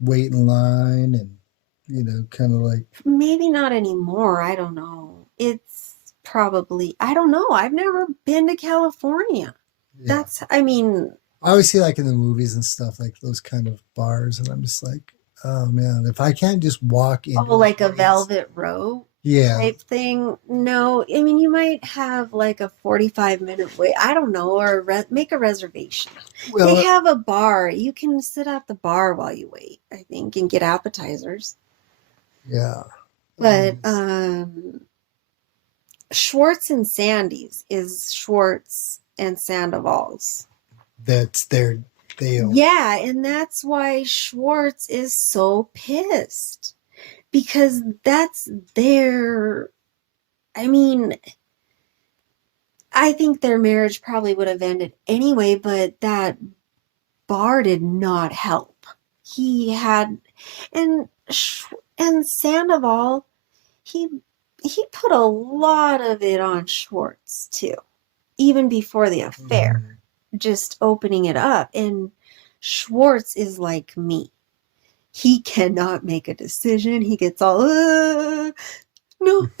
wait in line and kind of like Maybe not anymore. I don't know. It's probably, I don't know. I've never been to California. yeah. I mean, I always see like in the movies and stuff like those kind of bars, and I'm just like, oh man, if I can't just walk into oh, a like a place, Velvet Row yeah. type thing. No, I mean, you might have like a 45-minute wait. I don't know, or make a reservation. They Well, have a bar. You can sit at the bar while you wait, I think, and get appetizers. yeah. But Yes. Schwartz and Sandy's is Schwartz and Sandoval's. That's their deal. Yeah, and that's why Schwartz is so pissed. Because that's their, I mean, I think their marriage probably would have ended anyway, but that bar did not help. He had, and and Sandoval, he he put a lot of it on Schwartz too, even before the affair, just opening it up. And Schwartz is like me. He cannot make a decision. He gets all, no,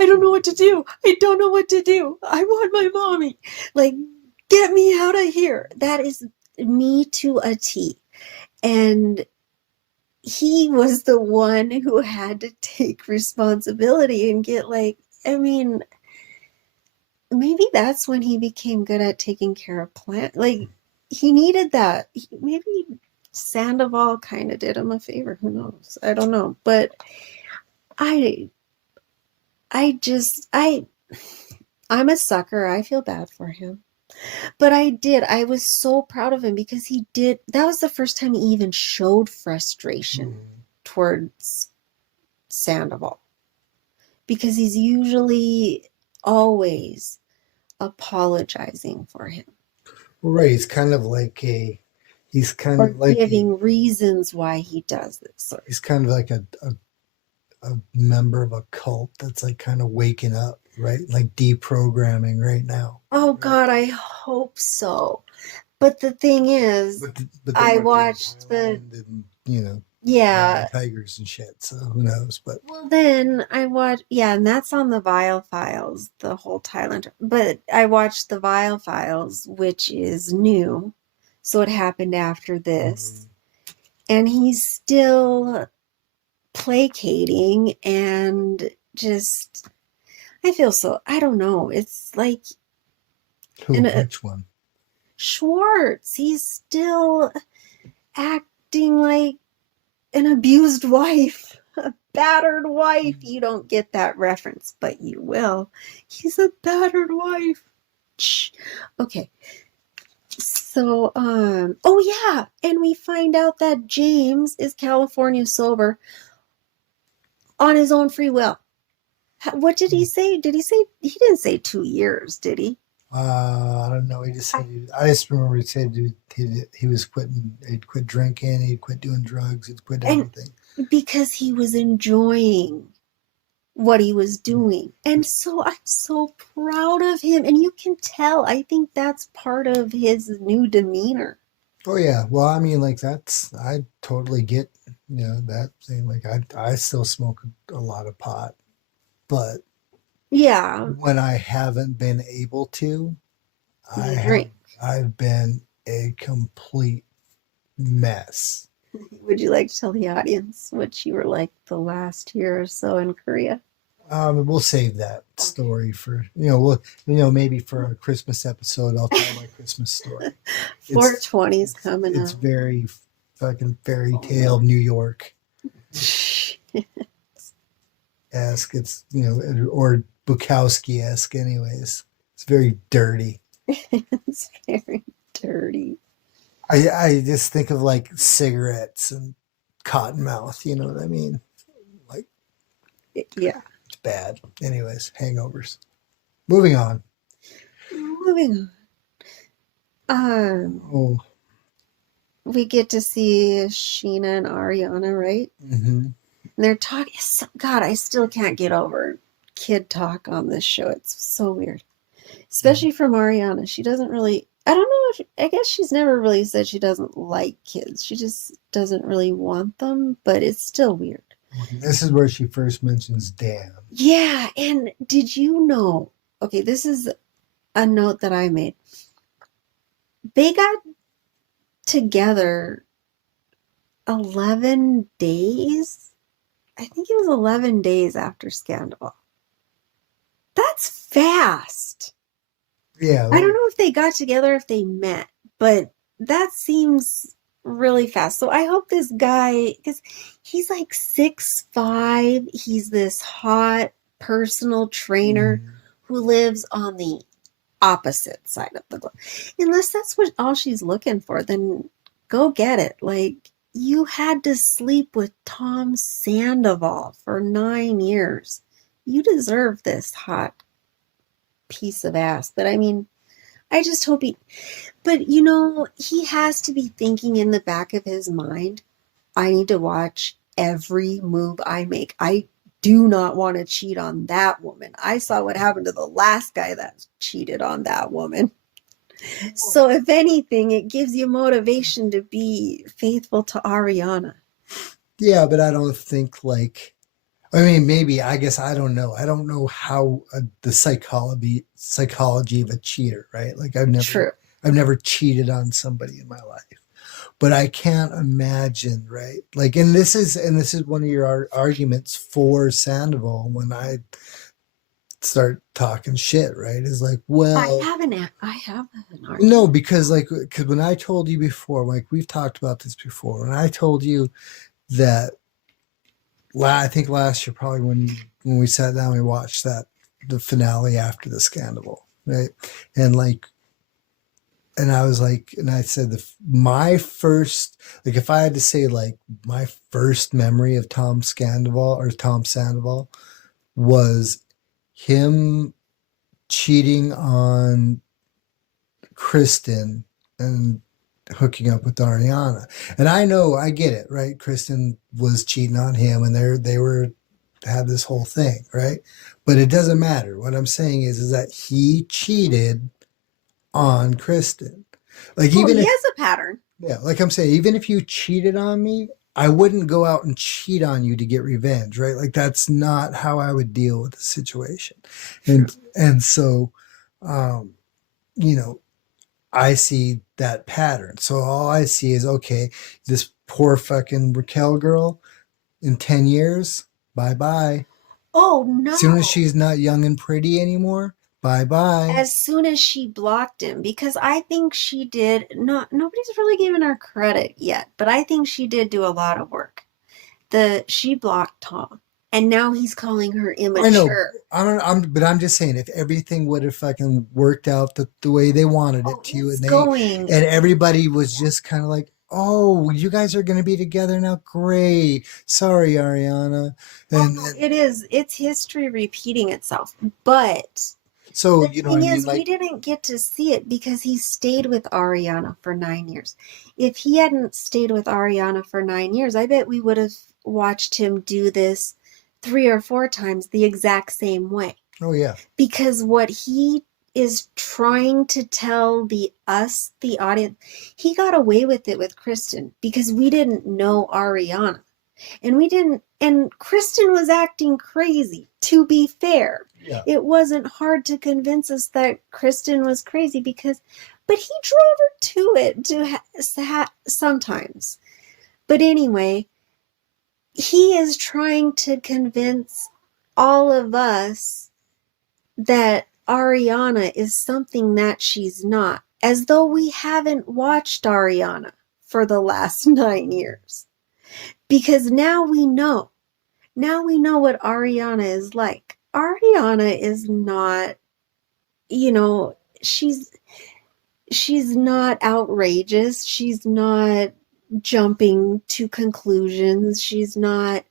I don't know what to do. I don't know what to do. I want my mommy. Like, get me out of here. That is me to a T. And he was the one who had to take responsibility and get like, I mean, maybe that's when he became good at taking care of plants. Like, he needed that. Maybe Sandoval kind of did him a favor. Who knows? I don't know. But I I'm a sucker. I feel bad for him. But I was so proud of him because that was the first time he even showed frustration towards Sandoval. Because he's usually always apologizing for him. Right. He's kind of like giving reasons why he does this. he's kind of like a member of a cult that's like kind of waking up, right? Like deprogramming right now. Oh Right? God, I hope so. But the thing is, But I watched the and, yeah. tigers and shit. So who knows? But Well, then I watched and that's on the Vile Files, the whole Thailand. But I watched the Vile Files, which is new, so it happened after this, and he's still placating and just. I don't know. It's like which one? Schwartz. He's still acting like an abused wife, a battered wife. You don't get that reference, but you will. He's a battered wife. Shh. Okay. So, oh yeah, and we find out that James is California sober on his own free will. What did he say? Did he say he didn't say 2 years, did he? I don't know. He just said. I just remember he said he was quitting. He'd quit drinking. He'd quit doing drugs. He'd quit everything because he was enjoying what he was doing. And so I'm so proud of him. And you can tell. I think that's part of his new demeanor. Oh yeah. Well, I mean, like I totally get that thing. Like I still smoke a lot of pot, but yeah, when I haven't been able to, drink. I've been a complete mess. Would you like to tell the audience what you were like the last year or so in Korea? We'll save that story for maybe for a Christmas episode. I'll tell my Christmas story. 420 is coming It's up. very fucking fairy tale New York esque. It's or Bukowski esque. Anyways, it's very dirty. It's very dirty. I just think of like cigarettes and Cottonmouth. You know what I mean? Like Yeah. It's bad. Anyways, hangovers. Moving on. Moving on. Oh. We get to see Sheena and Ariana, right? Mm-hmm. And they're talking. God, I still can't get over kid talk on this show. It's so weird. Especially from Ariana. She doesn't really, I don't know if, I guess she's never really said she doesn't like kids. She just doesn't really want them, but it's still weird. This is where she first mentions Dan. Yeah, and did you know? Okay, this is a note that I made. They got together 11 days. I think it was 11 days after Scandal. That's fast. Yeah. I don't know if they got together, if they met, but that seems really fast. So I hope this guy, because he's like 6'5", he's this hot personal trainer who lives on the opposite side of the globe. Unless that's what all she's looking for, then go get it. Like, you had to sleep with Tom Sandoval for 9 years. You deserve this hot piece of ass. But I mean, I just hope but you know, he has to be thinking in the back of his mind, I need to watch every move I make. I do not want to cheat on that woman. I saw what happened to the last guy that cheated on that woman. So if anything, it gives you motivation to be faithful to Ariana. Yeah, but I don't think I mean, maybe, I guess, I don't know. I don't know how the psychology of a cheater, right? Like True. I've never cheated on somebody in my life, but I can't imagine, right? Like, and this is one of your arguments for Sandoval when I start talking shit, right? Is like, well, I have an argument. no, because when I told you before, like we've talked about this before, when I told you that I think last year, probably when we sat down, we watched the finale after the Scandal, right? And and I was like, and I said my first, like, if I had to say like my first memory of Tom Sandoval was him cheating on Kristen and hooking up with Ariana. And I get it, right? Kristen was cheating on him and they had this whole thing, right? But it doesn't matter. What I'm saying is that he cheated on Kristen. Like, even he if, has a pattern. yeah, like I'm saying, even if you cheated on me, I wouldn't go out and cheat on you to get revenge, right? Like, that's not how I would deal with the situation. And so, you know, I see that pattern. So all I see is, okay, this poor fucking Raquel girl in 10 years, bye-bye. Oh, no. As soon as she's not young and pretty anymore, bye-bye. As soon as she blocked him, because I think she did nobody's really given her credit yet, but I think she did do a lot of work. She blocked Tom, and now he's calling her immature. I know. But I'm just saying, if everything would have fucking worked out the way they wanted it to, and everybody was just kind of like, oh, you guys are going to be together now, great. Sorry, Ariana. And it's history repeating itself. But so, the thing is, we didn't get to see it because he stayed with Ariana for 9 years. If he hadn't stayed with Ariana for 9 years, I bet we would have watched him do this 3 or 4 times the exact same way. Oh, yeah. Because what he is trying to tell the audience, he got away with it with Kristen because we didn't know Ariana. And Kristen was acting crazy, to be fair. Yeah. It wasn't hard to convince us that Kristen was crazy but he drove her to it sometimes. But anyway, he is trying to convince all of us that Ariana is something that she's not, as though we haven't watched Ariana for the last 9 years. Because now we know what Ariana is like. Ariana is not, she's not outrageous. She's not jumping to conclusions. She's not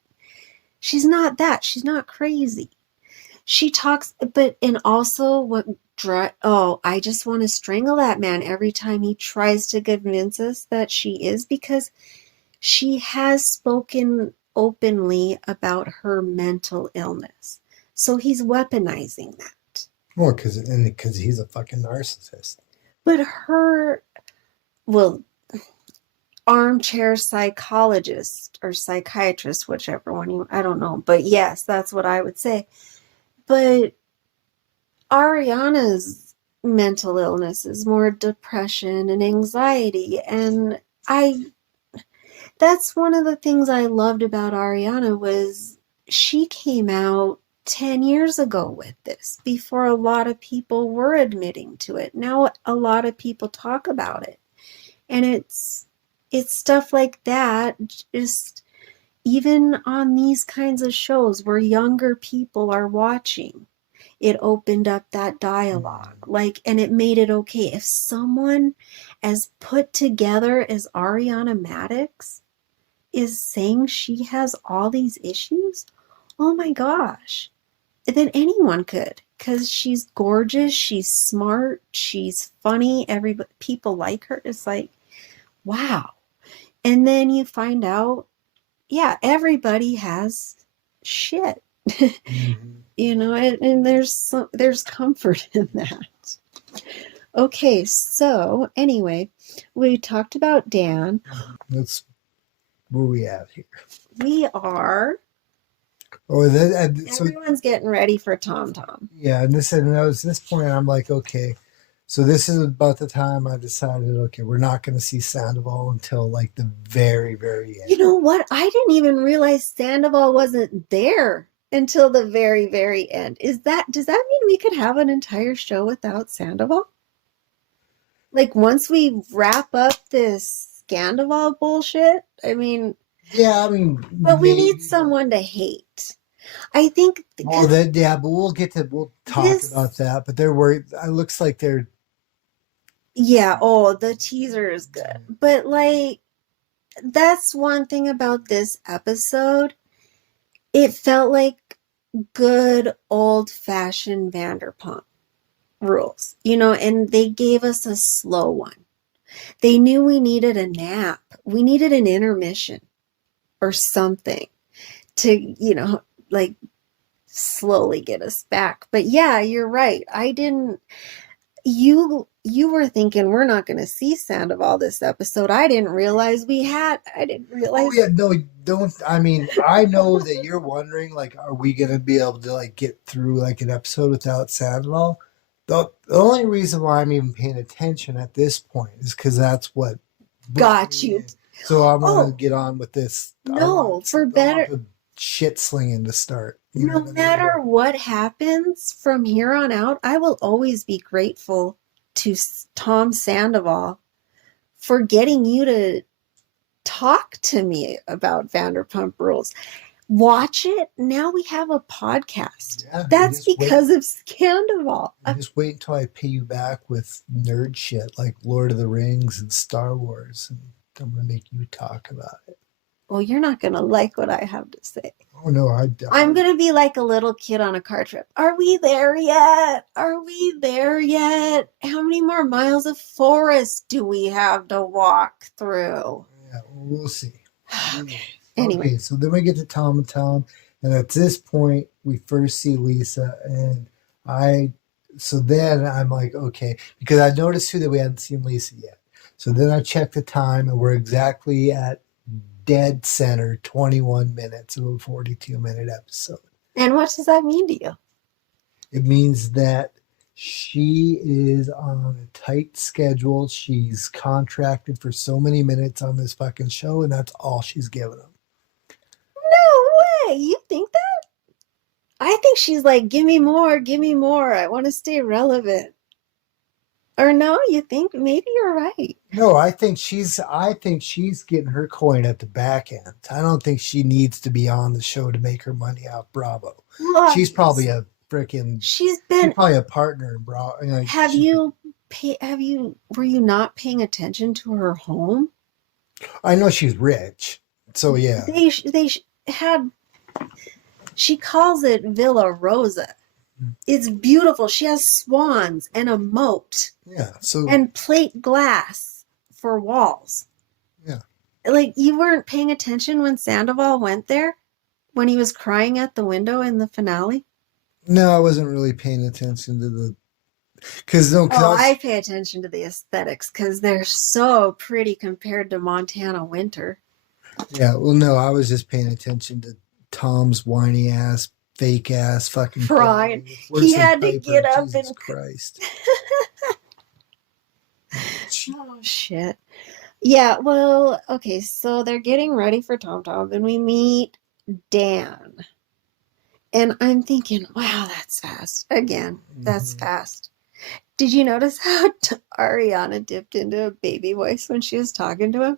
She's not that. She's not crazy. She talks, but, and also what, I just want to strangle that man every time he tries to convince us that she is, because she has spoken openly about her mental illness. So he's weaponizing that. Well, because he's a fucking narcissist. But well, armchair psychologist or psychiatrist, whichever one I don't know. But yes, that's what I would say. But Ariana's mental illness is more depression and anxiety. And that's one of the things I loved about Ariana was she came out 10 years ago with this before a lot of people were admitting to it. Now a lot of people talk about it. And it's stuff like that, just even on these kinds of shows where younger people are watching, it opened up that dialogue. Like, and it made it okay. If someone as put together as Ariana Madix is saying she has all these issues, oh my gosh, then anyone could, because she's gorgeous, she's smart, she's funny, people like her. It's like, wow. And then you find out, yeah, everybody has shit. You know, and there's comfort in that. Okay, so anyway, we talked about Dan. That's where we at here. We are. Oh, everyone's getting ready for Tom Tom. Yeah, and this point I'm like, okay, so this is about the time I decided, okay, we're not going to see Sandoval until like the very, very end. You know what? I didn't even realize Sandoval wasn't there until the very, very end. Does that mean we could have an entire show without Sandoval? Like, once we wrap up this Scandoval bullshit? I mean... Yeah, but we need someone to hate. I think... but we'll talk about that. But it looks like they're... Yeah, the teaser is good. But, like, that's one thing about this episode. It felt like good old-fashioned Vanderpump Rules, you know, and they gave us a slow one. They knew we needed a nap. We needed an intermission or something to, you know, like, slowly get us back. But yeah, you're right. You were thinking we're not going to see Sandoval this episode. I didn't realize. Oh yeah, no, don't. I know that you're wondering, like, are we going to be able to like get through like an episode without Sandoval? The only reason why I'm even paying attention at this point is because that's what got you. So I want to get on with this. No, for better shit slinging to start. No matter what happens from here on out, I will always be grateful to Tom Sandoval for getting you to talk to me about Vanderpump Rules. Watch it. Now we have a podcast. Yeah, that's because of Sandoval. Just wait until I pay you back with nerd shit like Lord of the Rings and Star Wars, and I'm going to make you talk about it. Well, you're not going to like what I have to say. Oh, no, I'm going to be like a little kid on a car trip. Are we there yet? Are we there yet? How many more miles of forest do we have to walk through? Yeah, we'll see. Okay. Anyway. Okay, so then we get to Tom and Tom. And at this point, we first see Lisa. And so then I'm like, okay, because I noticed too that we hadn't seen Lisa yet. So then I checked the time and we're exactly at dead center, 21 minutes of a 42-minute episode. And what does that mean to you? It means that she is on a tight schedule. She's contracted for so many minutes on this fucking show, and that's all she's given them. No way! You think that? I think she's like, give me more, I want to stay relevant. Or no, you think maybe you're right. No, I think she's getting her coin at the back end. I don't think she needs to be on the show to make her money off Bravo. Well, she's probably a freaking. She's probably a partner in Bravo. Were you not paying attention to her home? I know she's rich, so yeah. They had She calls it Villa Rosa. It's beautiful. She has swans and a moat. Yeah. So and plate glass for walls. Yeah. Like, you weren't paying attention when Sandoval went there when he was crying at the window in the finale? No, I wasn't really paying attention to the I pay attention to the aesthetics because they're so pretty compared to Montana winter. Yeah, well, no, I was just paying attention to Tom's whiny ass, fake ass, fucking crying. He had to get up Jesus and Christ. Oh shit. Yeah, well, okay, so they're getting ready for Tom Tom, and we meet Dan. And I'm thinking, wow, that's fast. Again, that's fast. Did you notice how Ariana dipped into a baby voice when she was talking to him?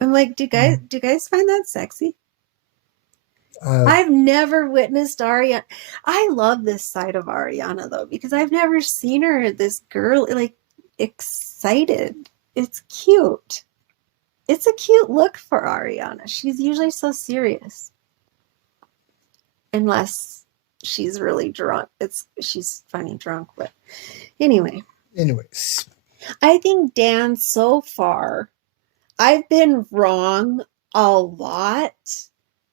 I'm like, do you guys find that sexy? I've never witnessed Ariana. I love this side of Ariana though, because I've never seen her, this girl, like excited. It's cute. It's a cute look for Ariana. She's usually so serious. Unless she's really drunk. She's funny drunk, but anyway. Anyways. I think Dan, so far, I've been wrong a lot,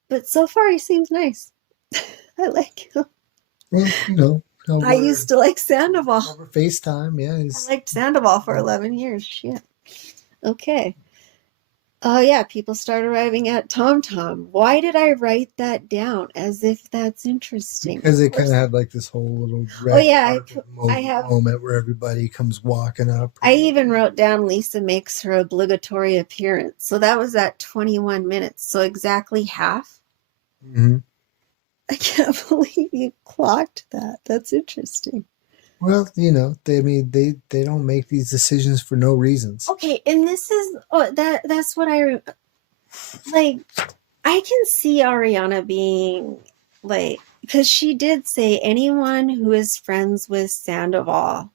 but so far he seems nice. I like him. Well, you know. I used to like Sandoval. Over FaceTime, yeah. I liked Sandoval for 11 years. Shit. Okay. Oh, yeah, people start arriving at Tom Tom. Why did I write that down as if that's interesting? Because they kind of had like this whole little moment where everybody comes walking up. I even wrote down Lisa makes her obligatory appearance. So that was at 21 minutes. So exactly half. Mm-hmm. I can't believe you clocked that. That's interesting. Well, you know, they don't make these decisions for no reasons. Okay, and this is that's what I like. I can see Ariana being like, because she did say anyone who is friends with Sandoval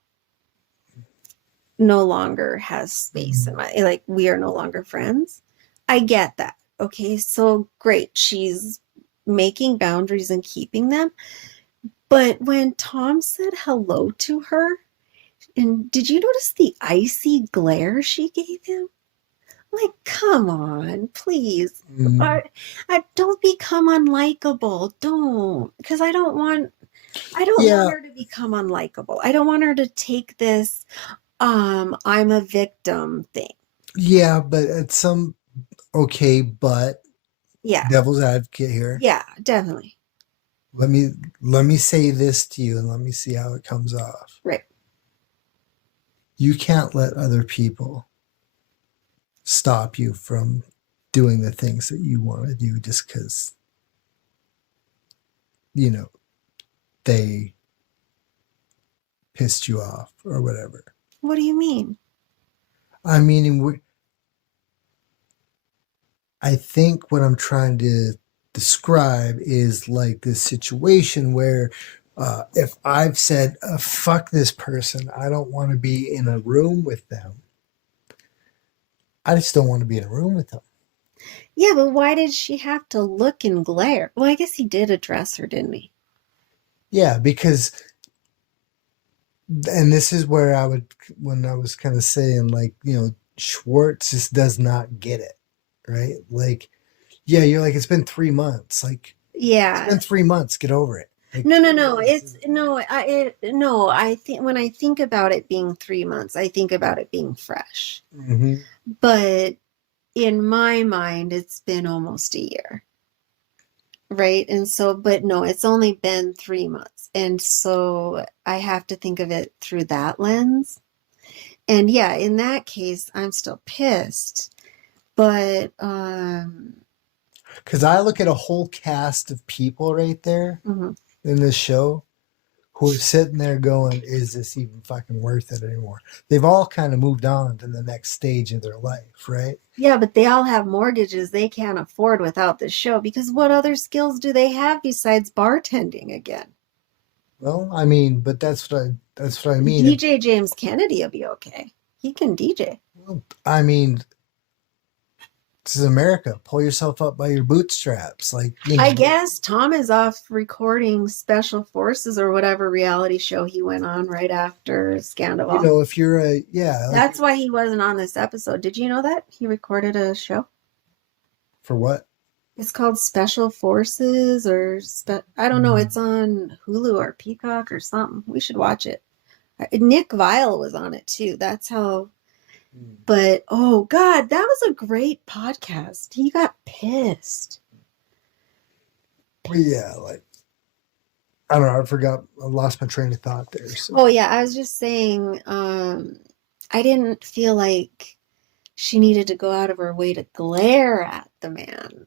no longer has space in my, like, we are no longer friends. I get that. Okay, so great. She's making boundaries and keeping them. But when Tom said hello to her, and did you notice the icy glare she gave him? Like, come on, please. Don't become unlikable. Don't. Because I don't want her to become unlikable. I don't want her to take this I'm a victim thing. Yeah, but but devil's advocate here. Yeah, definitely. Let me say this to you and let me see how it comes off. Right. You can't let other people stop you from doing the things that you want to do just because, you know, they pissed you off or whatever. What do you mean? I mean, I think what I'm trying to describe is like this situation where if I've said, fuck this person, I don't want to be in a room with them. I just don't want to be in a room with them. Yeah, but why did she have to look and glare? Well, I guess he did address her, didn't he? Yeah, because, and this is where when I was kind of saying, like, you know, Schwartz just does not get it, right? Like, yeah, you're like, it's been 3 months. Like, yeah, it's been 3 months. Get over it. Like, I think when I think about it being 3 months, I think about it being fresh. Mm-hmm. But in my mind, it's been almost a year. Right. And so, but no, it's only been 3 months. And so I have to think of it through that lens. And yeah, in that case, I'm still pissed. But, because I look at a whole cast of people right there in this show who are sitting there going, is this even fucking worth it anymore? They've all kind of moved on to the next stage of their life, right? Yeah, but they all have mortgages they can't afford without the show, because what other skills do they have besides bartending again? Well, I mean, but that's what I mean. DJ James Kennedy will be okay. He can DJ. Well, I mean, This is America. Pull yourself up by your bootstraps. Like, I guess Tom is off recording Special Forces or whatever reality show he went on right after Scandival. if you're That's why he wasn't on this episode. Did you know that? He recorded a show. For what? It's called Special Forces I don't know. It's on Hulu or Peacock or something. We should watch it. Nick Vile was on it too. That's how. But oh God, that was a great podcast. He got pissed. Well, yeah, like I don't know. I lost my train of thought there. So. Oh yeah, I was just saying. I didn't feel like she needed to go out of her way to glare at the man.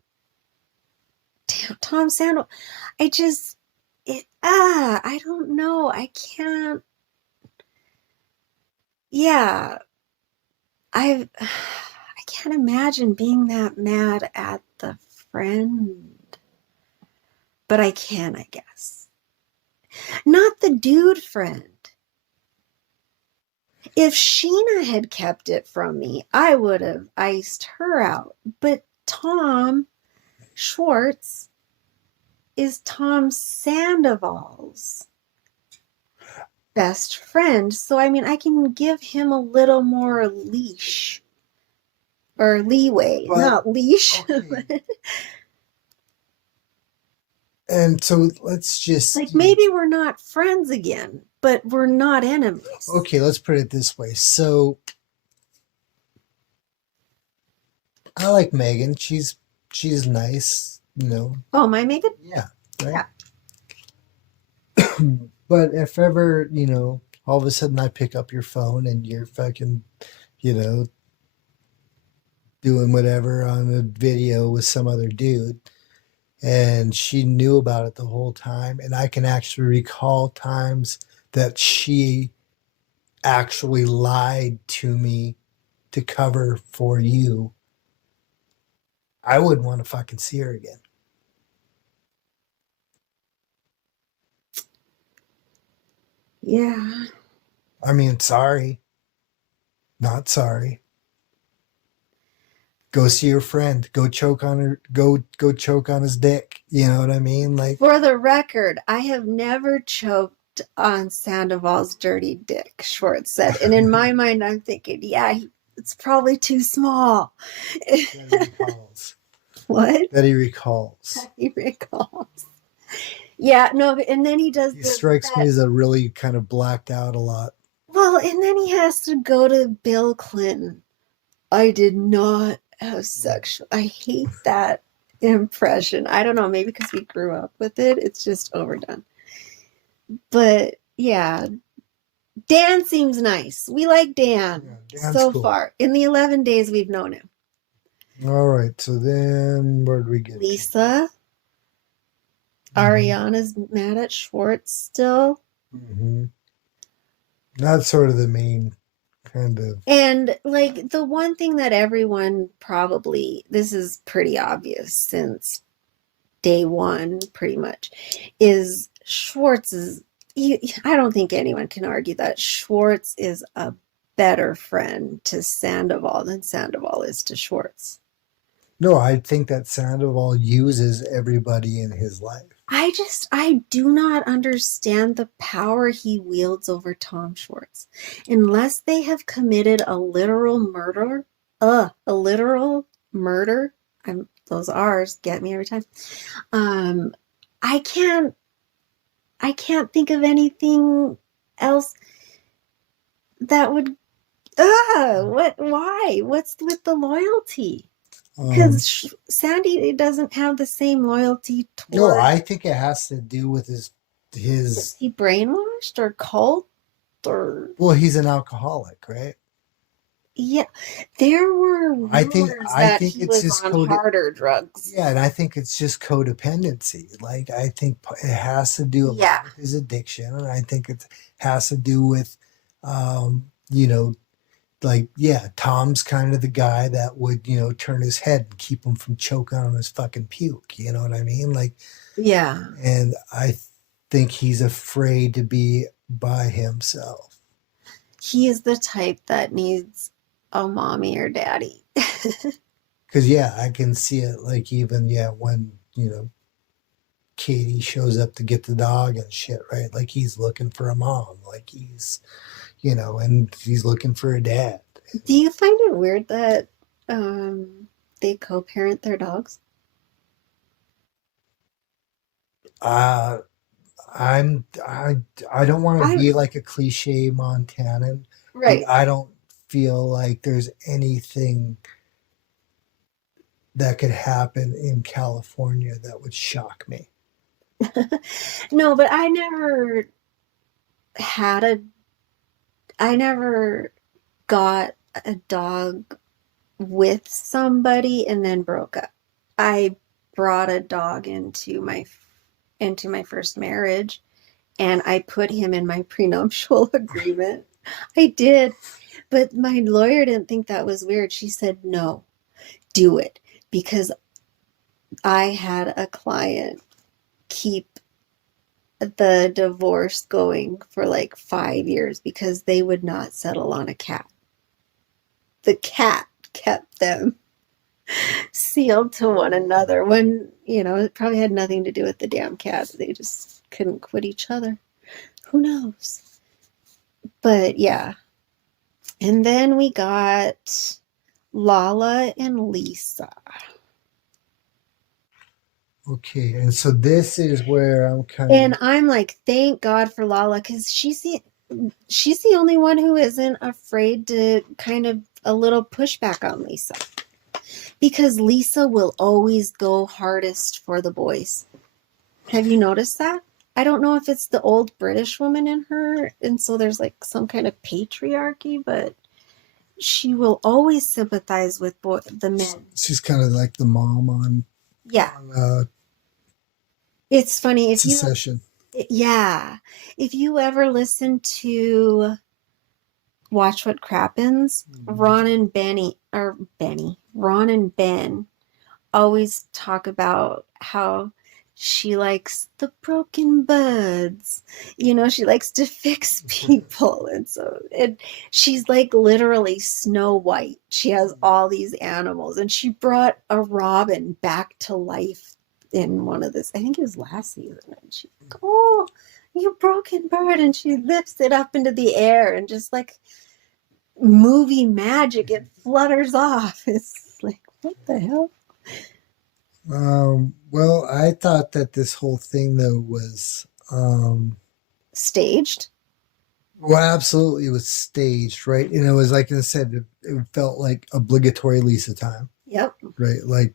Damn, Tom Sandoval. I don't know. I can't. Yeah. I can't imagine being that mad at the friend. But I can, I guess. Not the dude friend. If Sheena had kept it from me, I would have iced her out. But Tom Schwartz is Tom Sandoval's best friend. So, I mean, I can give him a little more leash or leeway, not leash. Okay. And so let's just... Like, maybe we're not friends again, but we're not enemies. Okay, let's put it this way. So, I like Megan. She's nice, Oh, my Megan? Yeah, right? Yeah. But if ever, all of a sudden I pick up your phone and you're fucking, doing whatever on a video with some other dude, and she knew about it the whole time, and I can actually recall times that she actually lied to me to cover for you, I wouldn't want to fucking see her again. Yeah. I mean, sorry. Not sorry. Go see your friend. Go choke on her. Go choke on his dick. You know what I mean? Like, for the record, I have never choked on Sandoval's dirty dick, Schwartz said. And in my mind, I'm thinking, yeah, it's probably too small. that he recalls. What? That he recalls. He recalls. Yeah, no, and then he does. He strikes me as a really kind of blacked out a lot. Well, and then he has to go to Bill Clinton. I did not have sexual. I hate that impression. I don't know, maybe because we grew up with it. It's just overdone. But yeah, Dan seems nice. We like Dan so cool. Far. In the 11 days we've known him. All right, so then where do we get Lisa? Ariana's mad at Schwartz still. Mm-hmm. That's sort of the main kind of. And like the one thing that everyone probably, this is pretty obvious since day one, pretty much, is Schwartz is, I don't think anyone can argue that Schwartz is a better friend to Sandoval than Sandoval is to Schwartz. No, I think that Sandoval uses everybody in his life. I do not understand the power he wields over Tom Schwartz. Unless they have committed a literal murder. Those R's get me every time. I can't think of anything else that would, why? What's with the loyalty? Because Sandy doesn't have the same loyalty toward... No, I think it has to do with his... Is he brainwashed or cult or... Well, he's an alcoholic, right? Yeah. There were rumors I think he was just on harder drugs. Yeah, and I think it's just codependency. Like, I think it has to do with his addiction, and I think it has to do with, Tom's kind of the guy that would, turn his head and keep him from choking on his fucking puke. You know what I mean? Like, yeah. And I think he's afraid to be by himself. He is the type that needs a mommy or daddy. Because yeah, I can see it. Like even when Katie shows up to get the dog and shit, right? Like he's looking for a mom, like and he's looking for a dad. Do you find it weird that they co-parent their dogs? Uh, I don't want to I be like a cliche Montanan, but Right. I don't feel like there's anything that could happen in California that would shock me. No, but had a I never got a dog with somebody and then broke up. I brought a dog into my first marriage, and I put him in my prenuptial agreement. I did, but my lawyer didn't think that was weird. She said, "No, do it," because I had a client keep the divorce going for like 5 years because they would not settle on a cat. The cat kept them sealed to one another when, it probably had nothing to do with the damn cat. They just couldn't quit each other. Who knows? But yeah. And then we got Lala and Lisa. Okay, and so this is where I'm kind And of I'm like, thank God for Lala, because she's the only one who isn't afraid to kind of a little pushback on Lisa. Because Lisa will always go hardest for the boys. Have you noticed that? I don't know if it's the old British woman in her, and so there's like some kind of patriarchy, but she will always sympathize with the men. she's kind of like the mom on Yeah. on It's funny Succession. if you ever listen to Watch What Crappens, Ron and Ben always talk about how she likes the broken buds. She likes to fix people. And so she's like literally Snow White. She has all these animals, and she brought a robin back to life in one of this, I think it was last season. And she's like, "Oh, you broken bird." And she lifts it up into the air, and just like movie magic, it flutters off. It's like, what the hell? Well, I thought that this whole thing though was Staged. well, absolutely, it was staged, right? And it was like I said, it felt like obligatory Lisa time, Yep. right? Like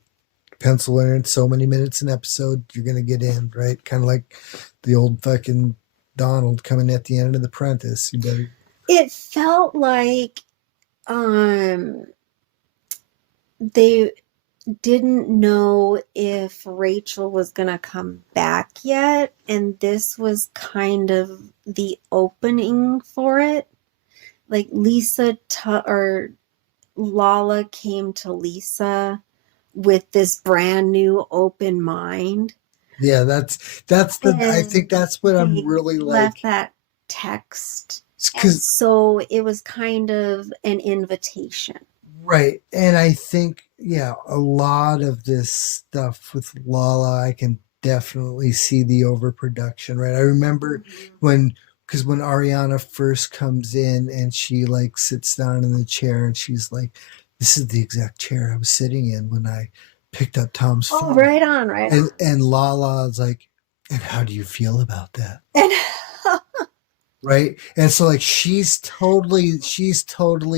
pencil in so many minutes an episode, you're gonna get in, right? Kind of like the old fucking Donald coming at the end of The Apprentice. You better. It felt like they didn't know if Rachel was going to come back yet, and this was kind of the opening for it. Like or Lala came to Lisa with this brand new open mind. Yeah, I think that's what I'm really left like. that text, and Because so it was kind of an invitation. right. And I think, yeah, a lot of this stuff with Lala, I can definitely see the overproduction, right? I remember because when Ariana first comes in and she like sits down in the chair and she's like, this is the exact chair I was sitting in when I picked up Tom's phone. Right on, right on. And Lala's like, and how do you feel about that? And right. And so like she's totally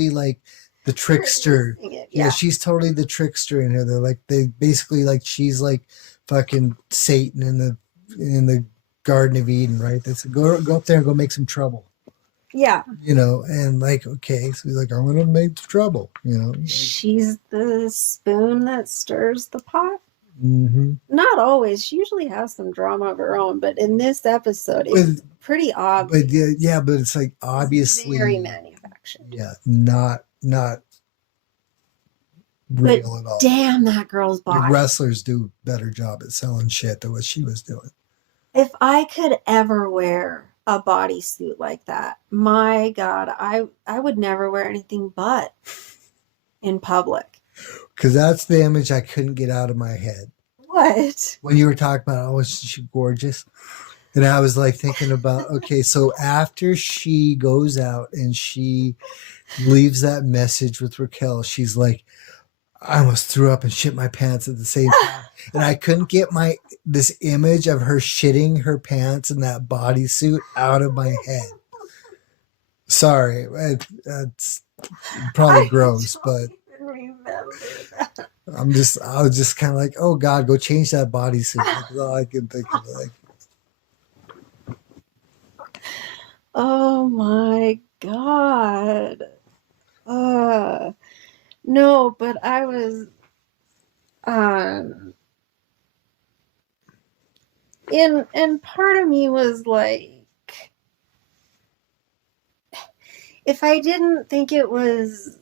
like the trickster. Yeah, she's totally the trickster in here. They basically like she's like fucking Satan in the Garden of Eden, right? They said go up there and go make some trouble. Yeah. And like, okay, so he's like, I'm gonna make trouble, She's the spoon that stirs the pot. Mm-hmm. Not always. She usually has some drama of her own, but in this episode, it's pretty obvious. But but it's like obviously very manufactured. Yeah, not real at all. Damn, that girl's body. Like wrestlers do a better job at selling shit than what she was doing. If I could ever wear a bodysuit like that, my God, I would never wear anything but in public. Because that's the image I couldn't get out of my head. What? When you were talking about, oh, is she gorgeous? And I was like thinking about, okay, so after she goes out and she leaves that message with Raquel, she's like, I almost threw up and shit my pants at the same time. And I couldn't get this image of her shitting her pants in that bodysuit out of my head. Sorry, that's probably gross, but even remember that. I was just kind of like, oh God, go change that bodysuit. That's all I can think of. Like, Oh my God. No, but I was um and part of me was like, if I didn't think it was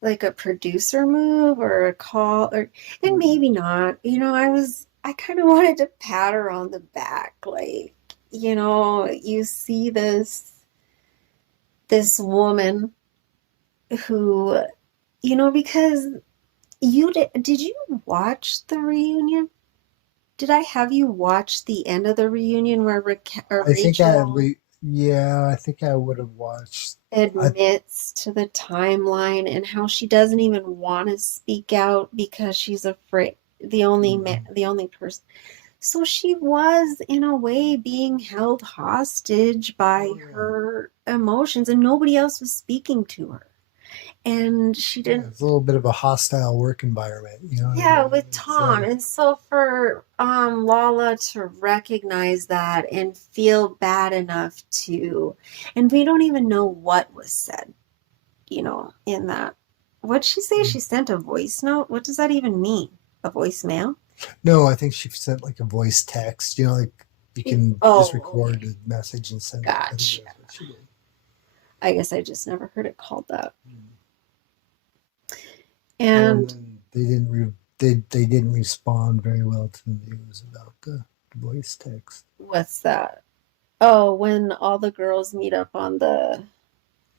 like a producer move or a call, or and maybe not, I kind of wanted to pat her on the back, like, you see this woman who, because did you watch the reunion? Did I have you watch the end of the reunion where I think Rachel I think I would have watched. admits to the timeline and how she doesn't even want to speak out because she's afraid, the only the only person. So she was, in a way, being held hostage by her emotions, and nobody else was speaking to her. And she didn't. It's a little bit of a hostile work environment, Yeah, with Tom. And so for Lala to recognize that and feel bad enough to, and we don't even know what was said, in that. What'd she say? She sent a voice note? What does that even mean? A voicemail? No, I think she sent like a voice text, like you can just record a message and send it. Gotcha. I guess I just never heard it called that. And they didn't respond very well to the news about the voice text. What's that? Oh, when all the girls meet up on the.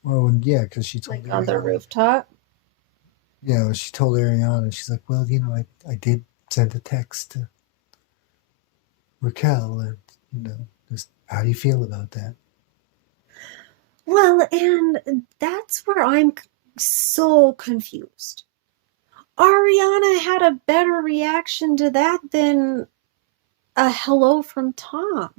Oh, yeah, because she told on the rooftop. Yeah, she told Ariana. She's like, well, I did send a text to Raquel, and just how do you feel about that? Well, and that's where I'm so confused. Ariana had a better reaction to that than a hello from Tom.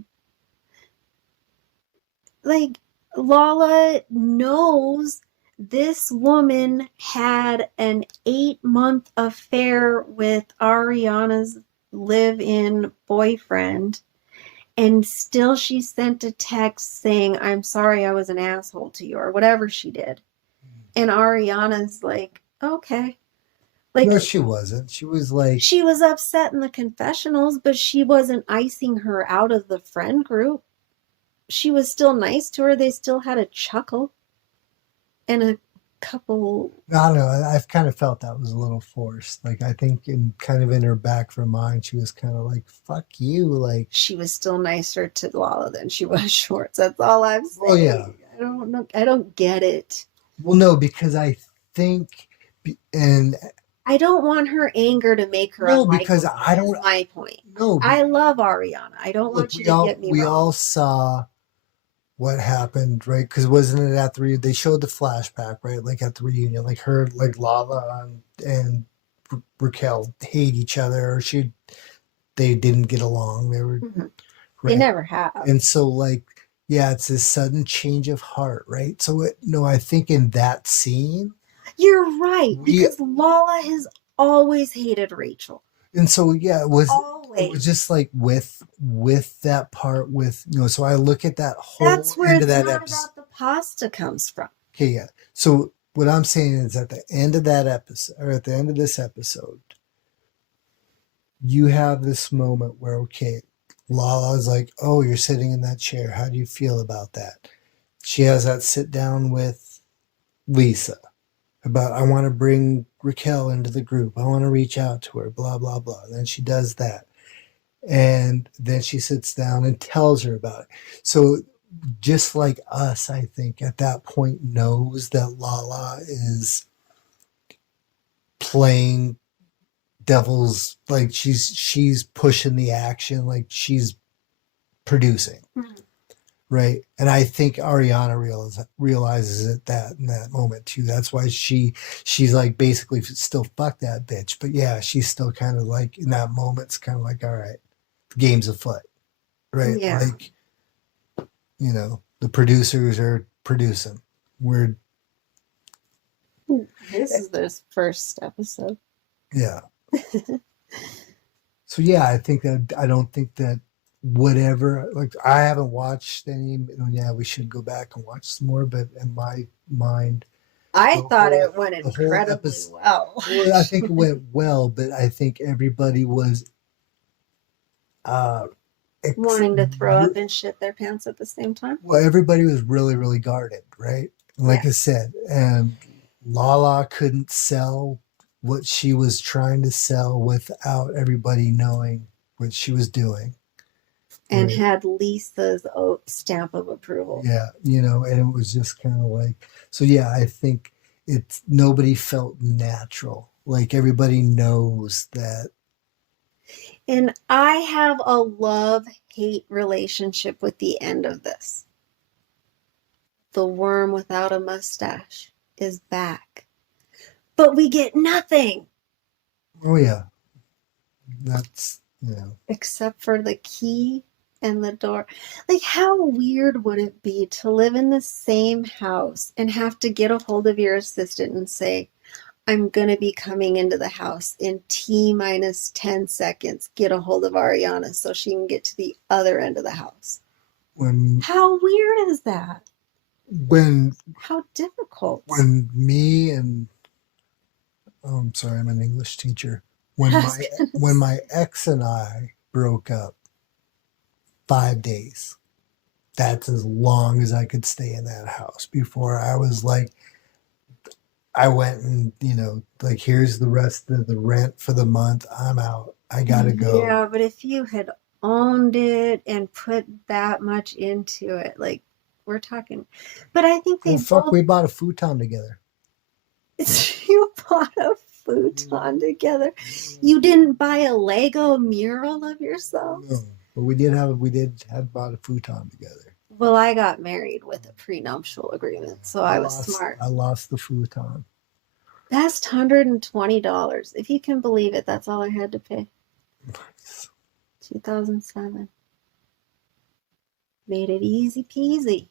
Like, Lala knows this woman had an 8-month affair with Ariana's live-in boyfriend, and still she sent a text saying, I'm sorry I was an asshole to you, or whatever she did. And Ariana's like, okay. Like, no, she wasn't. She was like... She was upset in the confessionals, but she wasn't icing her out of the friend group. She was still nice to her. They still had a chuckle. And a couple... I don't know. I've kind of felt that was a little forced. Like, I think in her back of her mind, she was kind of like, fuck you. Like, she was still nicer to Lala than she was Schwartz. That's all I'm saying. Oh, yeah. I don't know. I don't get it. Well, no, because I think... And... I don't want her anger to make her unlikable. Because I don't... That's my point. No. I love Ariana. I don't want you to get me wrong. We all saw what happened, right? Because wasn't it at the reunion? They showed the flashback, right? Like at the reunion, like her, like Lala and Raquel hate each other. Or they didn't get along. They were... Mm-hmm. Right? They never have. And so, like, yeah, it's this sudden change of heart, right? So, I think in that scene... You're right, because Lala has always hated Rachel. And so, yeah, it was just like with that part with, so I look at that whole That's where end of that episode. About the pasta comes from. Okay, yeah. So what I'm saying is at the end of that episode, or at the end of this episode, you have this moment where, okay, Lala's like, oh, you're sitting in that chair. How do you feel about that? She has that sit down with Lisa. About, I want to bring Raquel into the group. I want to reach out to her, blah, blah, blah. And then she does that. And then she sits down and tells her about it. So just like us, I think, at that point knows that Lala is playing devil's, like she's pushing the action, like she's producing, right? And I think Ariana realizes it that in that moment too. That's why she's like basically still fuck that bitch, but yeah, she's still kind of like in that moment, it's kind of like, all right, the game's afoot, right? Yeah. Like, you know, the producers are producing. We're This is their first episode. yeah. So yeah, I don't think that whatever, like I haven't watched any. Yeah, we should go back and watch some more. But in my mind, I the thought whole it went the whole incredibly episode. well. Well, I think it went well, but I think everybody was uh, Wanting to throw up and shit their pants at the same time. well, everybody was really really guarded, right? Like I said, and Lala couldn't sell what she was trying to sell without everybody knowing what she was doing. And Right. had Lisa's stamp of approval. Yeah, you know, and it was just kind of like, so yeah, I think it's nobody felt natural. Like everybody knows that. And I have a love-hate relationship with the end of this. The worm without a mustache is back. But we get nothing. Oh yeah, that's, you know. Except for the key and the door. Like, how weird would it be to live in the same house and have to get a hold of your assistant and say, I'm going to be coming into the house in T minus 10 seconds. Get a hold of Ariana so she can get to the other end of the house. How weird is that? How difficult. When me and, oh, I'm sorry, I'm an English teacher. When my ex and I broke up, 5 days. That's as long as I could stay in that house before I was like, I went and, you know, like, here's the rest of the rent for the month. I'm out. I gotta go. Yeah, but if you had owned it and put that much into it, like, we're talking. But I think they we bought a futon together. You bought a futon together. You didn't buy a Lego mural of yourself? No, but we did have bought a futon together. Well, I got married with a prenuptial agreement, so I was smart. I lost the futon. That's $120. If you can believe it, that's all I had to pay. Nice. 2007. Made it easy peasy.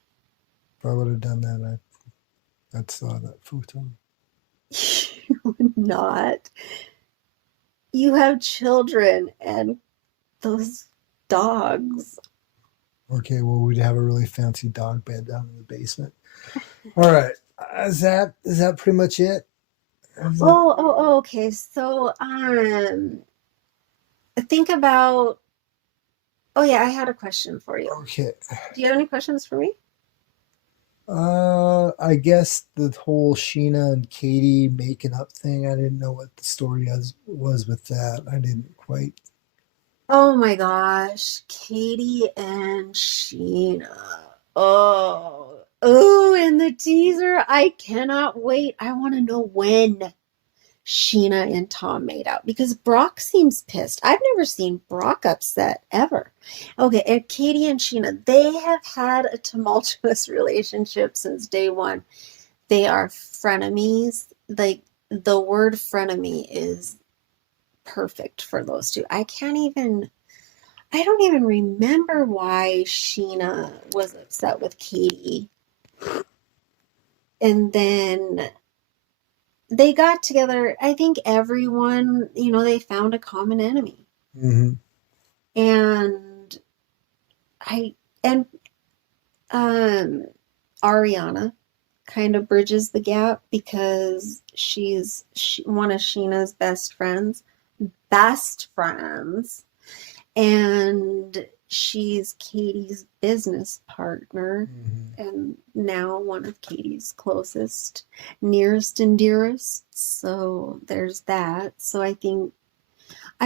If I would have done that, I'd saw that futon. You would not. You have children and those dogs. Okay, well, we'd have a really fancy dog bed down in the basement. All right, is that pretty much it? Okay. So, think about. Oh yeah, I had a question for you. Okay. Do you have any questions for me? I guess the whole Sheena and Katie making up thing, I didn't know what the story was with that. I didn't quite. Oh my gosh, Katie and Sheena. Oh, and the teaser. I cannot wait. I want to know when Sheena and Tom made out because Brock seems pissed. I've never seen Brock upset ever. Okay, and Katie and Sheena, they have had a tumultuous relationship since day one. They are frenemies. Like, the word frenemy is perfect for those two. I don't even remember why Sheena was upset with Katie. And then they got together. I think everyone, they found a common enemy. Mm-hmm. And Ariana kind of bridges the gap because she's one of Sheena's best friends, and she's Katie's business partner, and now one of Katie's closest, nearest and dearest. So there's that. So I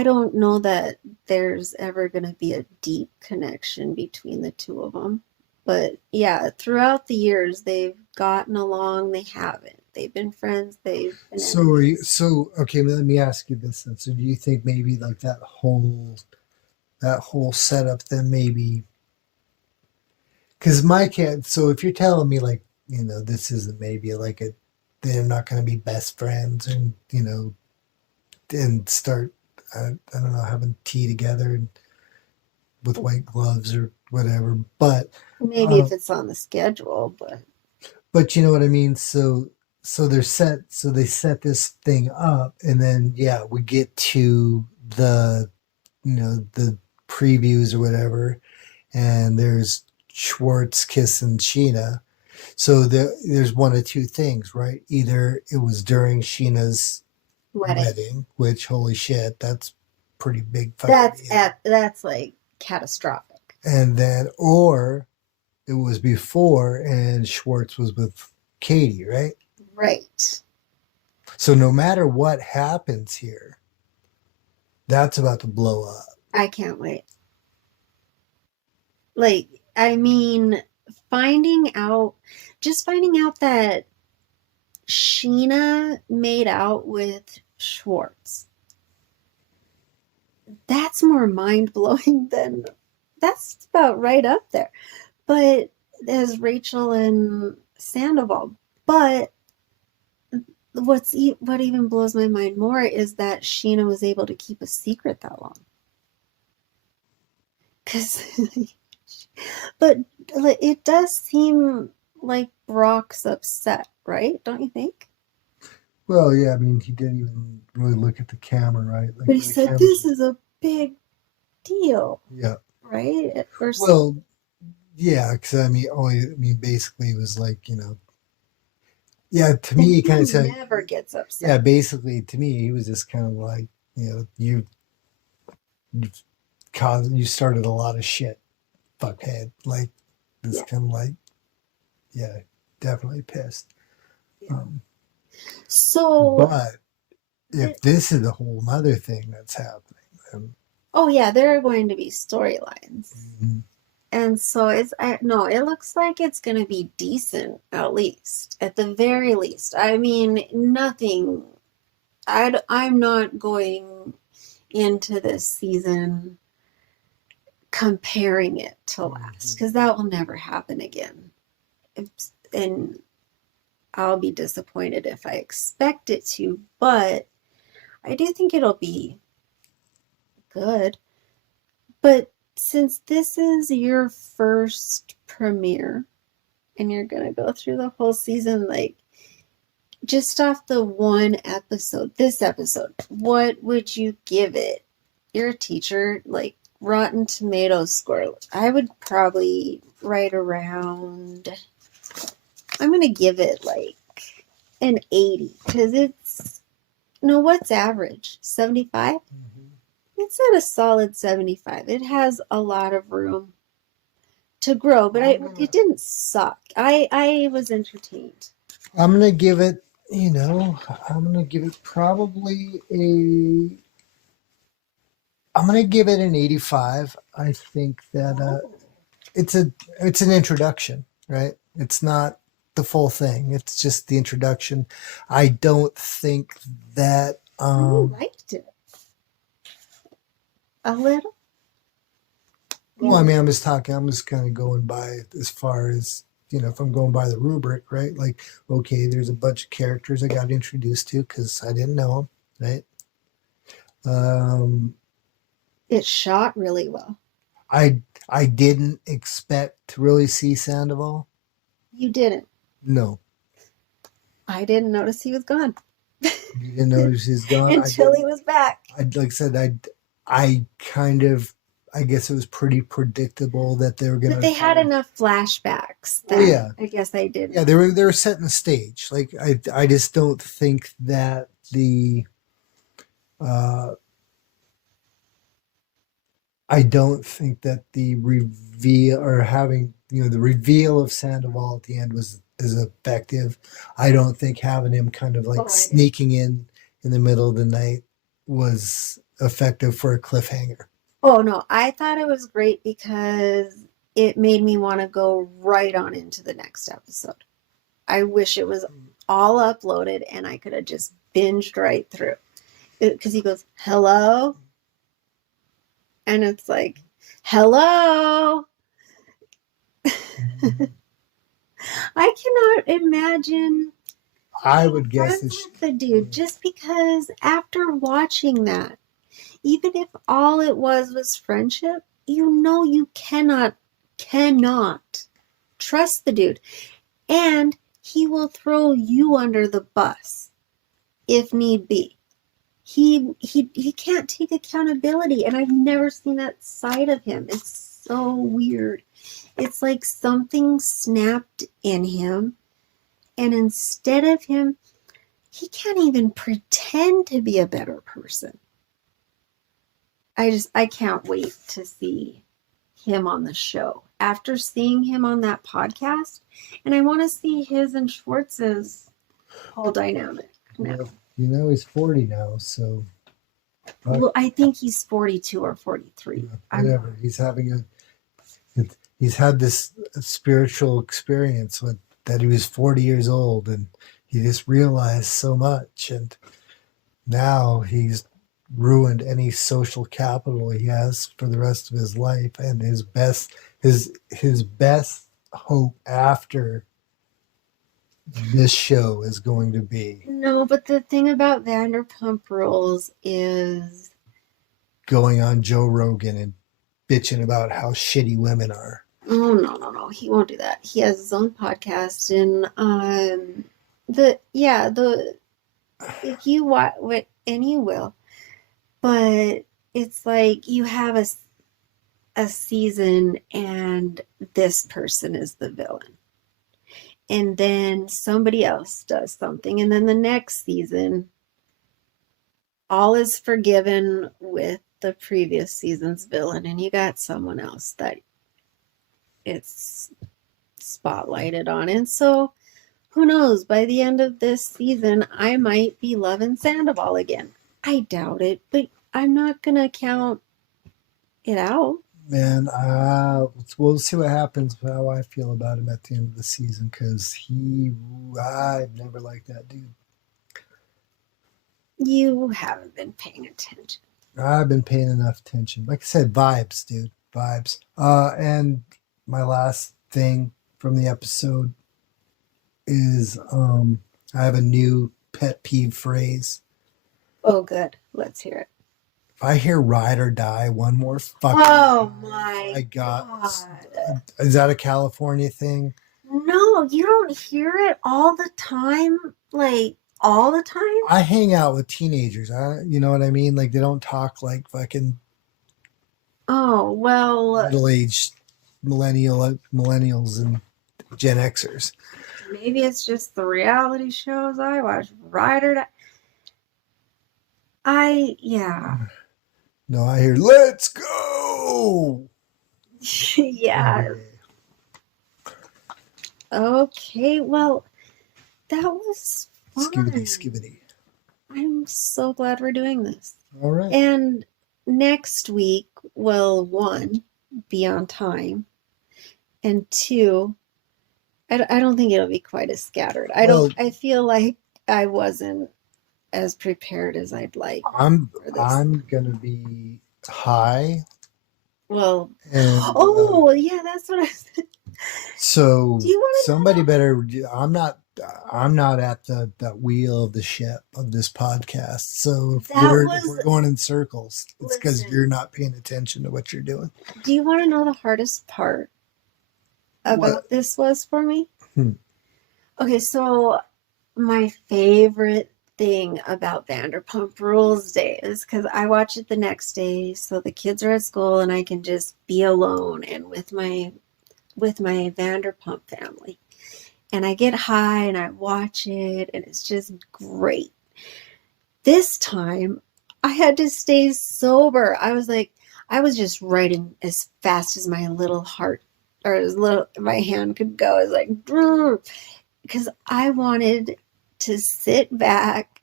don't know that there's ever going to be a deep connection between the two of them. But yeah, throughout the years, they've gotten along. They haven't. They've been friends. They've been So are you, enemies. so okay, let me ask you this then. So do you think maybe like that whole setup then maybe because my cat, so if you're telling me like, this isn't maybe like they're not going to be best friends and, and start, I don't know, having tea together and with white gloves or whatever. Maybe Uh, if it's on the schedule, but you know what I mean? So they set this thing up and then, yeah, we get to the previews or whatever. And there's Schwartz kissing Sheena. So there's one of two things, right? Either it was during Sheena's wedding. wedding, which holy shit, that's pretty big fucking deal. That's like catastrophic. And then, or it was before, and Schwartz was with Katie, right? Right. So no matter what happens here, that's about to blow up. I can't wait. Like, I mean, just finding out that Sheena made out with Schwartz. That's more mind blowing than that's about right up there. But as Rachel and Sandoval. But what even blows my mind more is that Sheena was able to keep a secret that long. But it does seem like Brock's upset, right? Don't you think? Well, yeah, I mean, he didn't even really look at the camera, right? Like But he when the said camera's, this is a big deal, yeah. right? Or Well, yeah, because I mean, basically, it was like, yeah, to me, and he kind he of said, never gets yeah, upset. basically, to me, he was just kind of like, you you started a lot of shit, fuckhead. Like, this Yeah. kind of like, yeah, definitely pissed. Yeah. Um, So, but if this is a whole other thing that's happening, then, oh yeah, there are going to be storylines. mhm. And so no, it looks like it's going to be decent, at the very least. I mean, nothing, I'm not going into this season comparing it to last because that will never happen again. And I'll be disappointed if I expect it to, but I do think it'll be good. But since this is your first premiere and you're going to go through the whole season, like just off the one episode, this episode, what would you give it? You're a teacher, like Rotten Tomatoes score. I would probably write around, I'm going to give it like an 80 because no, what's average? 75? Mhm. It's at a solid 75. It has a lot of room to grow, but it didn't suck. I was entertained. I'm gonna give it, I'm gonna give it probably I'm gonna give it an 85. I think that it's an introduction, right? It's not the full thing. It's just the introduction. I don't think that You liked it a little. well, I mean, I'm just kind of going by as far as, if I'm going by the rubric, right? Like, okay, there's a bunch of characters I got introduced to because I didn't know them, right? It shot really well. I didn't expect to really see Sandoval. You didn't. No, I didn't notice he was gone you didn't notice he's gone. I until didn't. he was back. Like I said, I kind of, I guess it was pretty predictable that they were But gonna they had kind of. enough flashbacks Oh that yeah, I guess I yeah. didn't. They were setting the stage. Like I just don't think that uh, I don't think that the reveal or having the reveal of Sandoval at the end was as effective. I don't think having him kind of like Oh, I did. sneaking in the middle of the night was effective for a cliffhanger. Oh no, I thought it was great because it made me want to go right on into the next episode. I wish it was all uploaded, and I could have just binged right through. Because he goes, hello? And it's like, hello? I cannot imagine I would guess friends with the dude just because after watching that, even if all it was friendship, you cannot trust the dude. And he will throw you under the bus if need be. He can't take accountability, and I've never seen that side of him. It's so weird. It's like something snapped in him, and instead of him, he can't even pretend to be a better person. I can't wait to see him on the show after seeing him on that podcast, and I want to see his and Schwartz's whole dynamic now. Well, he's 40 now, so. Well, I think he's 42 or 43. Whatever. He's had this spiritual experience that he was 40 years old, and he just realized so much, and now he's ruined any social capital he has for the rest of his life, and his best hope after this show is going to be. No, but the thing about Vanderpump Rules is going on Joe Rogan and bitching about how shitty women are. Oh, no, he won't do that. He has his own podcast, and if you watch and you will, but it's like you have a season and this person is the villain, and then somebody else does something, and then the next season all is forgiven with the previous season's villain, and you got someone else that it's spotlighted on. And so who knows, by the end of this season I might be loving Sandoval again. I doubt it, but I'm not gonna count it out. Man, we'll see what happens, how I feel about him at the end of the season, because I've never liked that dude. You haven't been paying attention. I've been paying enough attention. Like I said, vibes, dude. Vibes. And my last thing from the episode is I have a new pet peeve phrase. Oh, good. Let's hear it. If I hear ride or die one more fucking my God. Is that a California thing? No, you don't hear it all the time. Like, all the time? I hang out with teenagers. You know what I mean? Like, they don't talk like fucking middle-aged millennials and Gen Xers. Maybe it's just the reality shows I watch. Ride or die. No, I hear, let's go! Yeah. Okay, well, that was fun. Skibbity. I'm so glad we're doing this. All right. And next week will, 1, be on time, and 2, I don't think it'll be quite as scattered. I feel like I wasn't as prepared as I'd like. I'm gonna be high. Well, and, yeah, that's what I said. So do you want somebody better. I'm not at the wheel of the ship of this podcast. So if we're going in circles, it's because you're not paying attention to what you're doing. Do you want to know the hardest part about this was for me? Okay, so my favorite thing about Vanderpump Rules Day is because I watch it the next day, so the kids are at school and I can just be alone and with my Vanderpump family. And I get high and I watch it, and it's just great. This time I had to stay sober. I was just writing as fast as my little heart or as little my hand could go. I was like, because I wanted to sit back,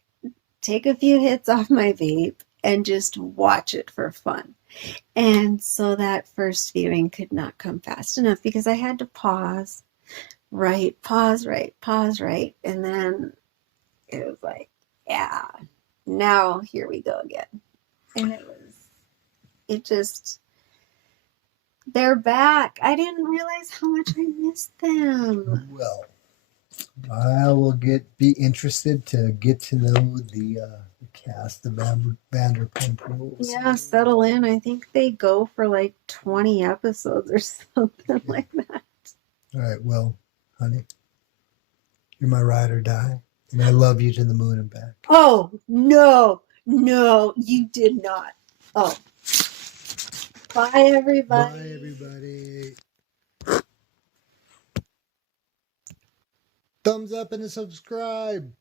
take a few hits off my vape, and just watch it for fun. And so that first viewing could not come fast enough because I had to pause, right, pause, right. And then it was like, yeah, now here we go again. And it just, they're back. I didn't realize how much I missed them. Well, I will be interested to get to know the cast of Vanderpump Rules. Yeah, settle in. I think they go for like 20 episodes or something like that. All right, well, honey, you're my ride or die, and I love you to the moon and back. Oh, no, you did not. Oh. Bye, everybody. Bye, everybody. Thumbs up and a subscribe.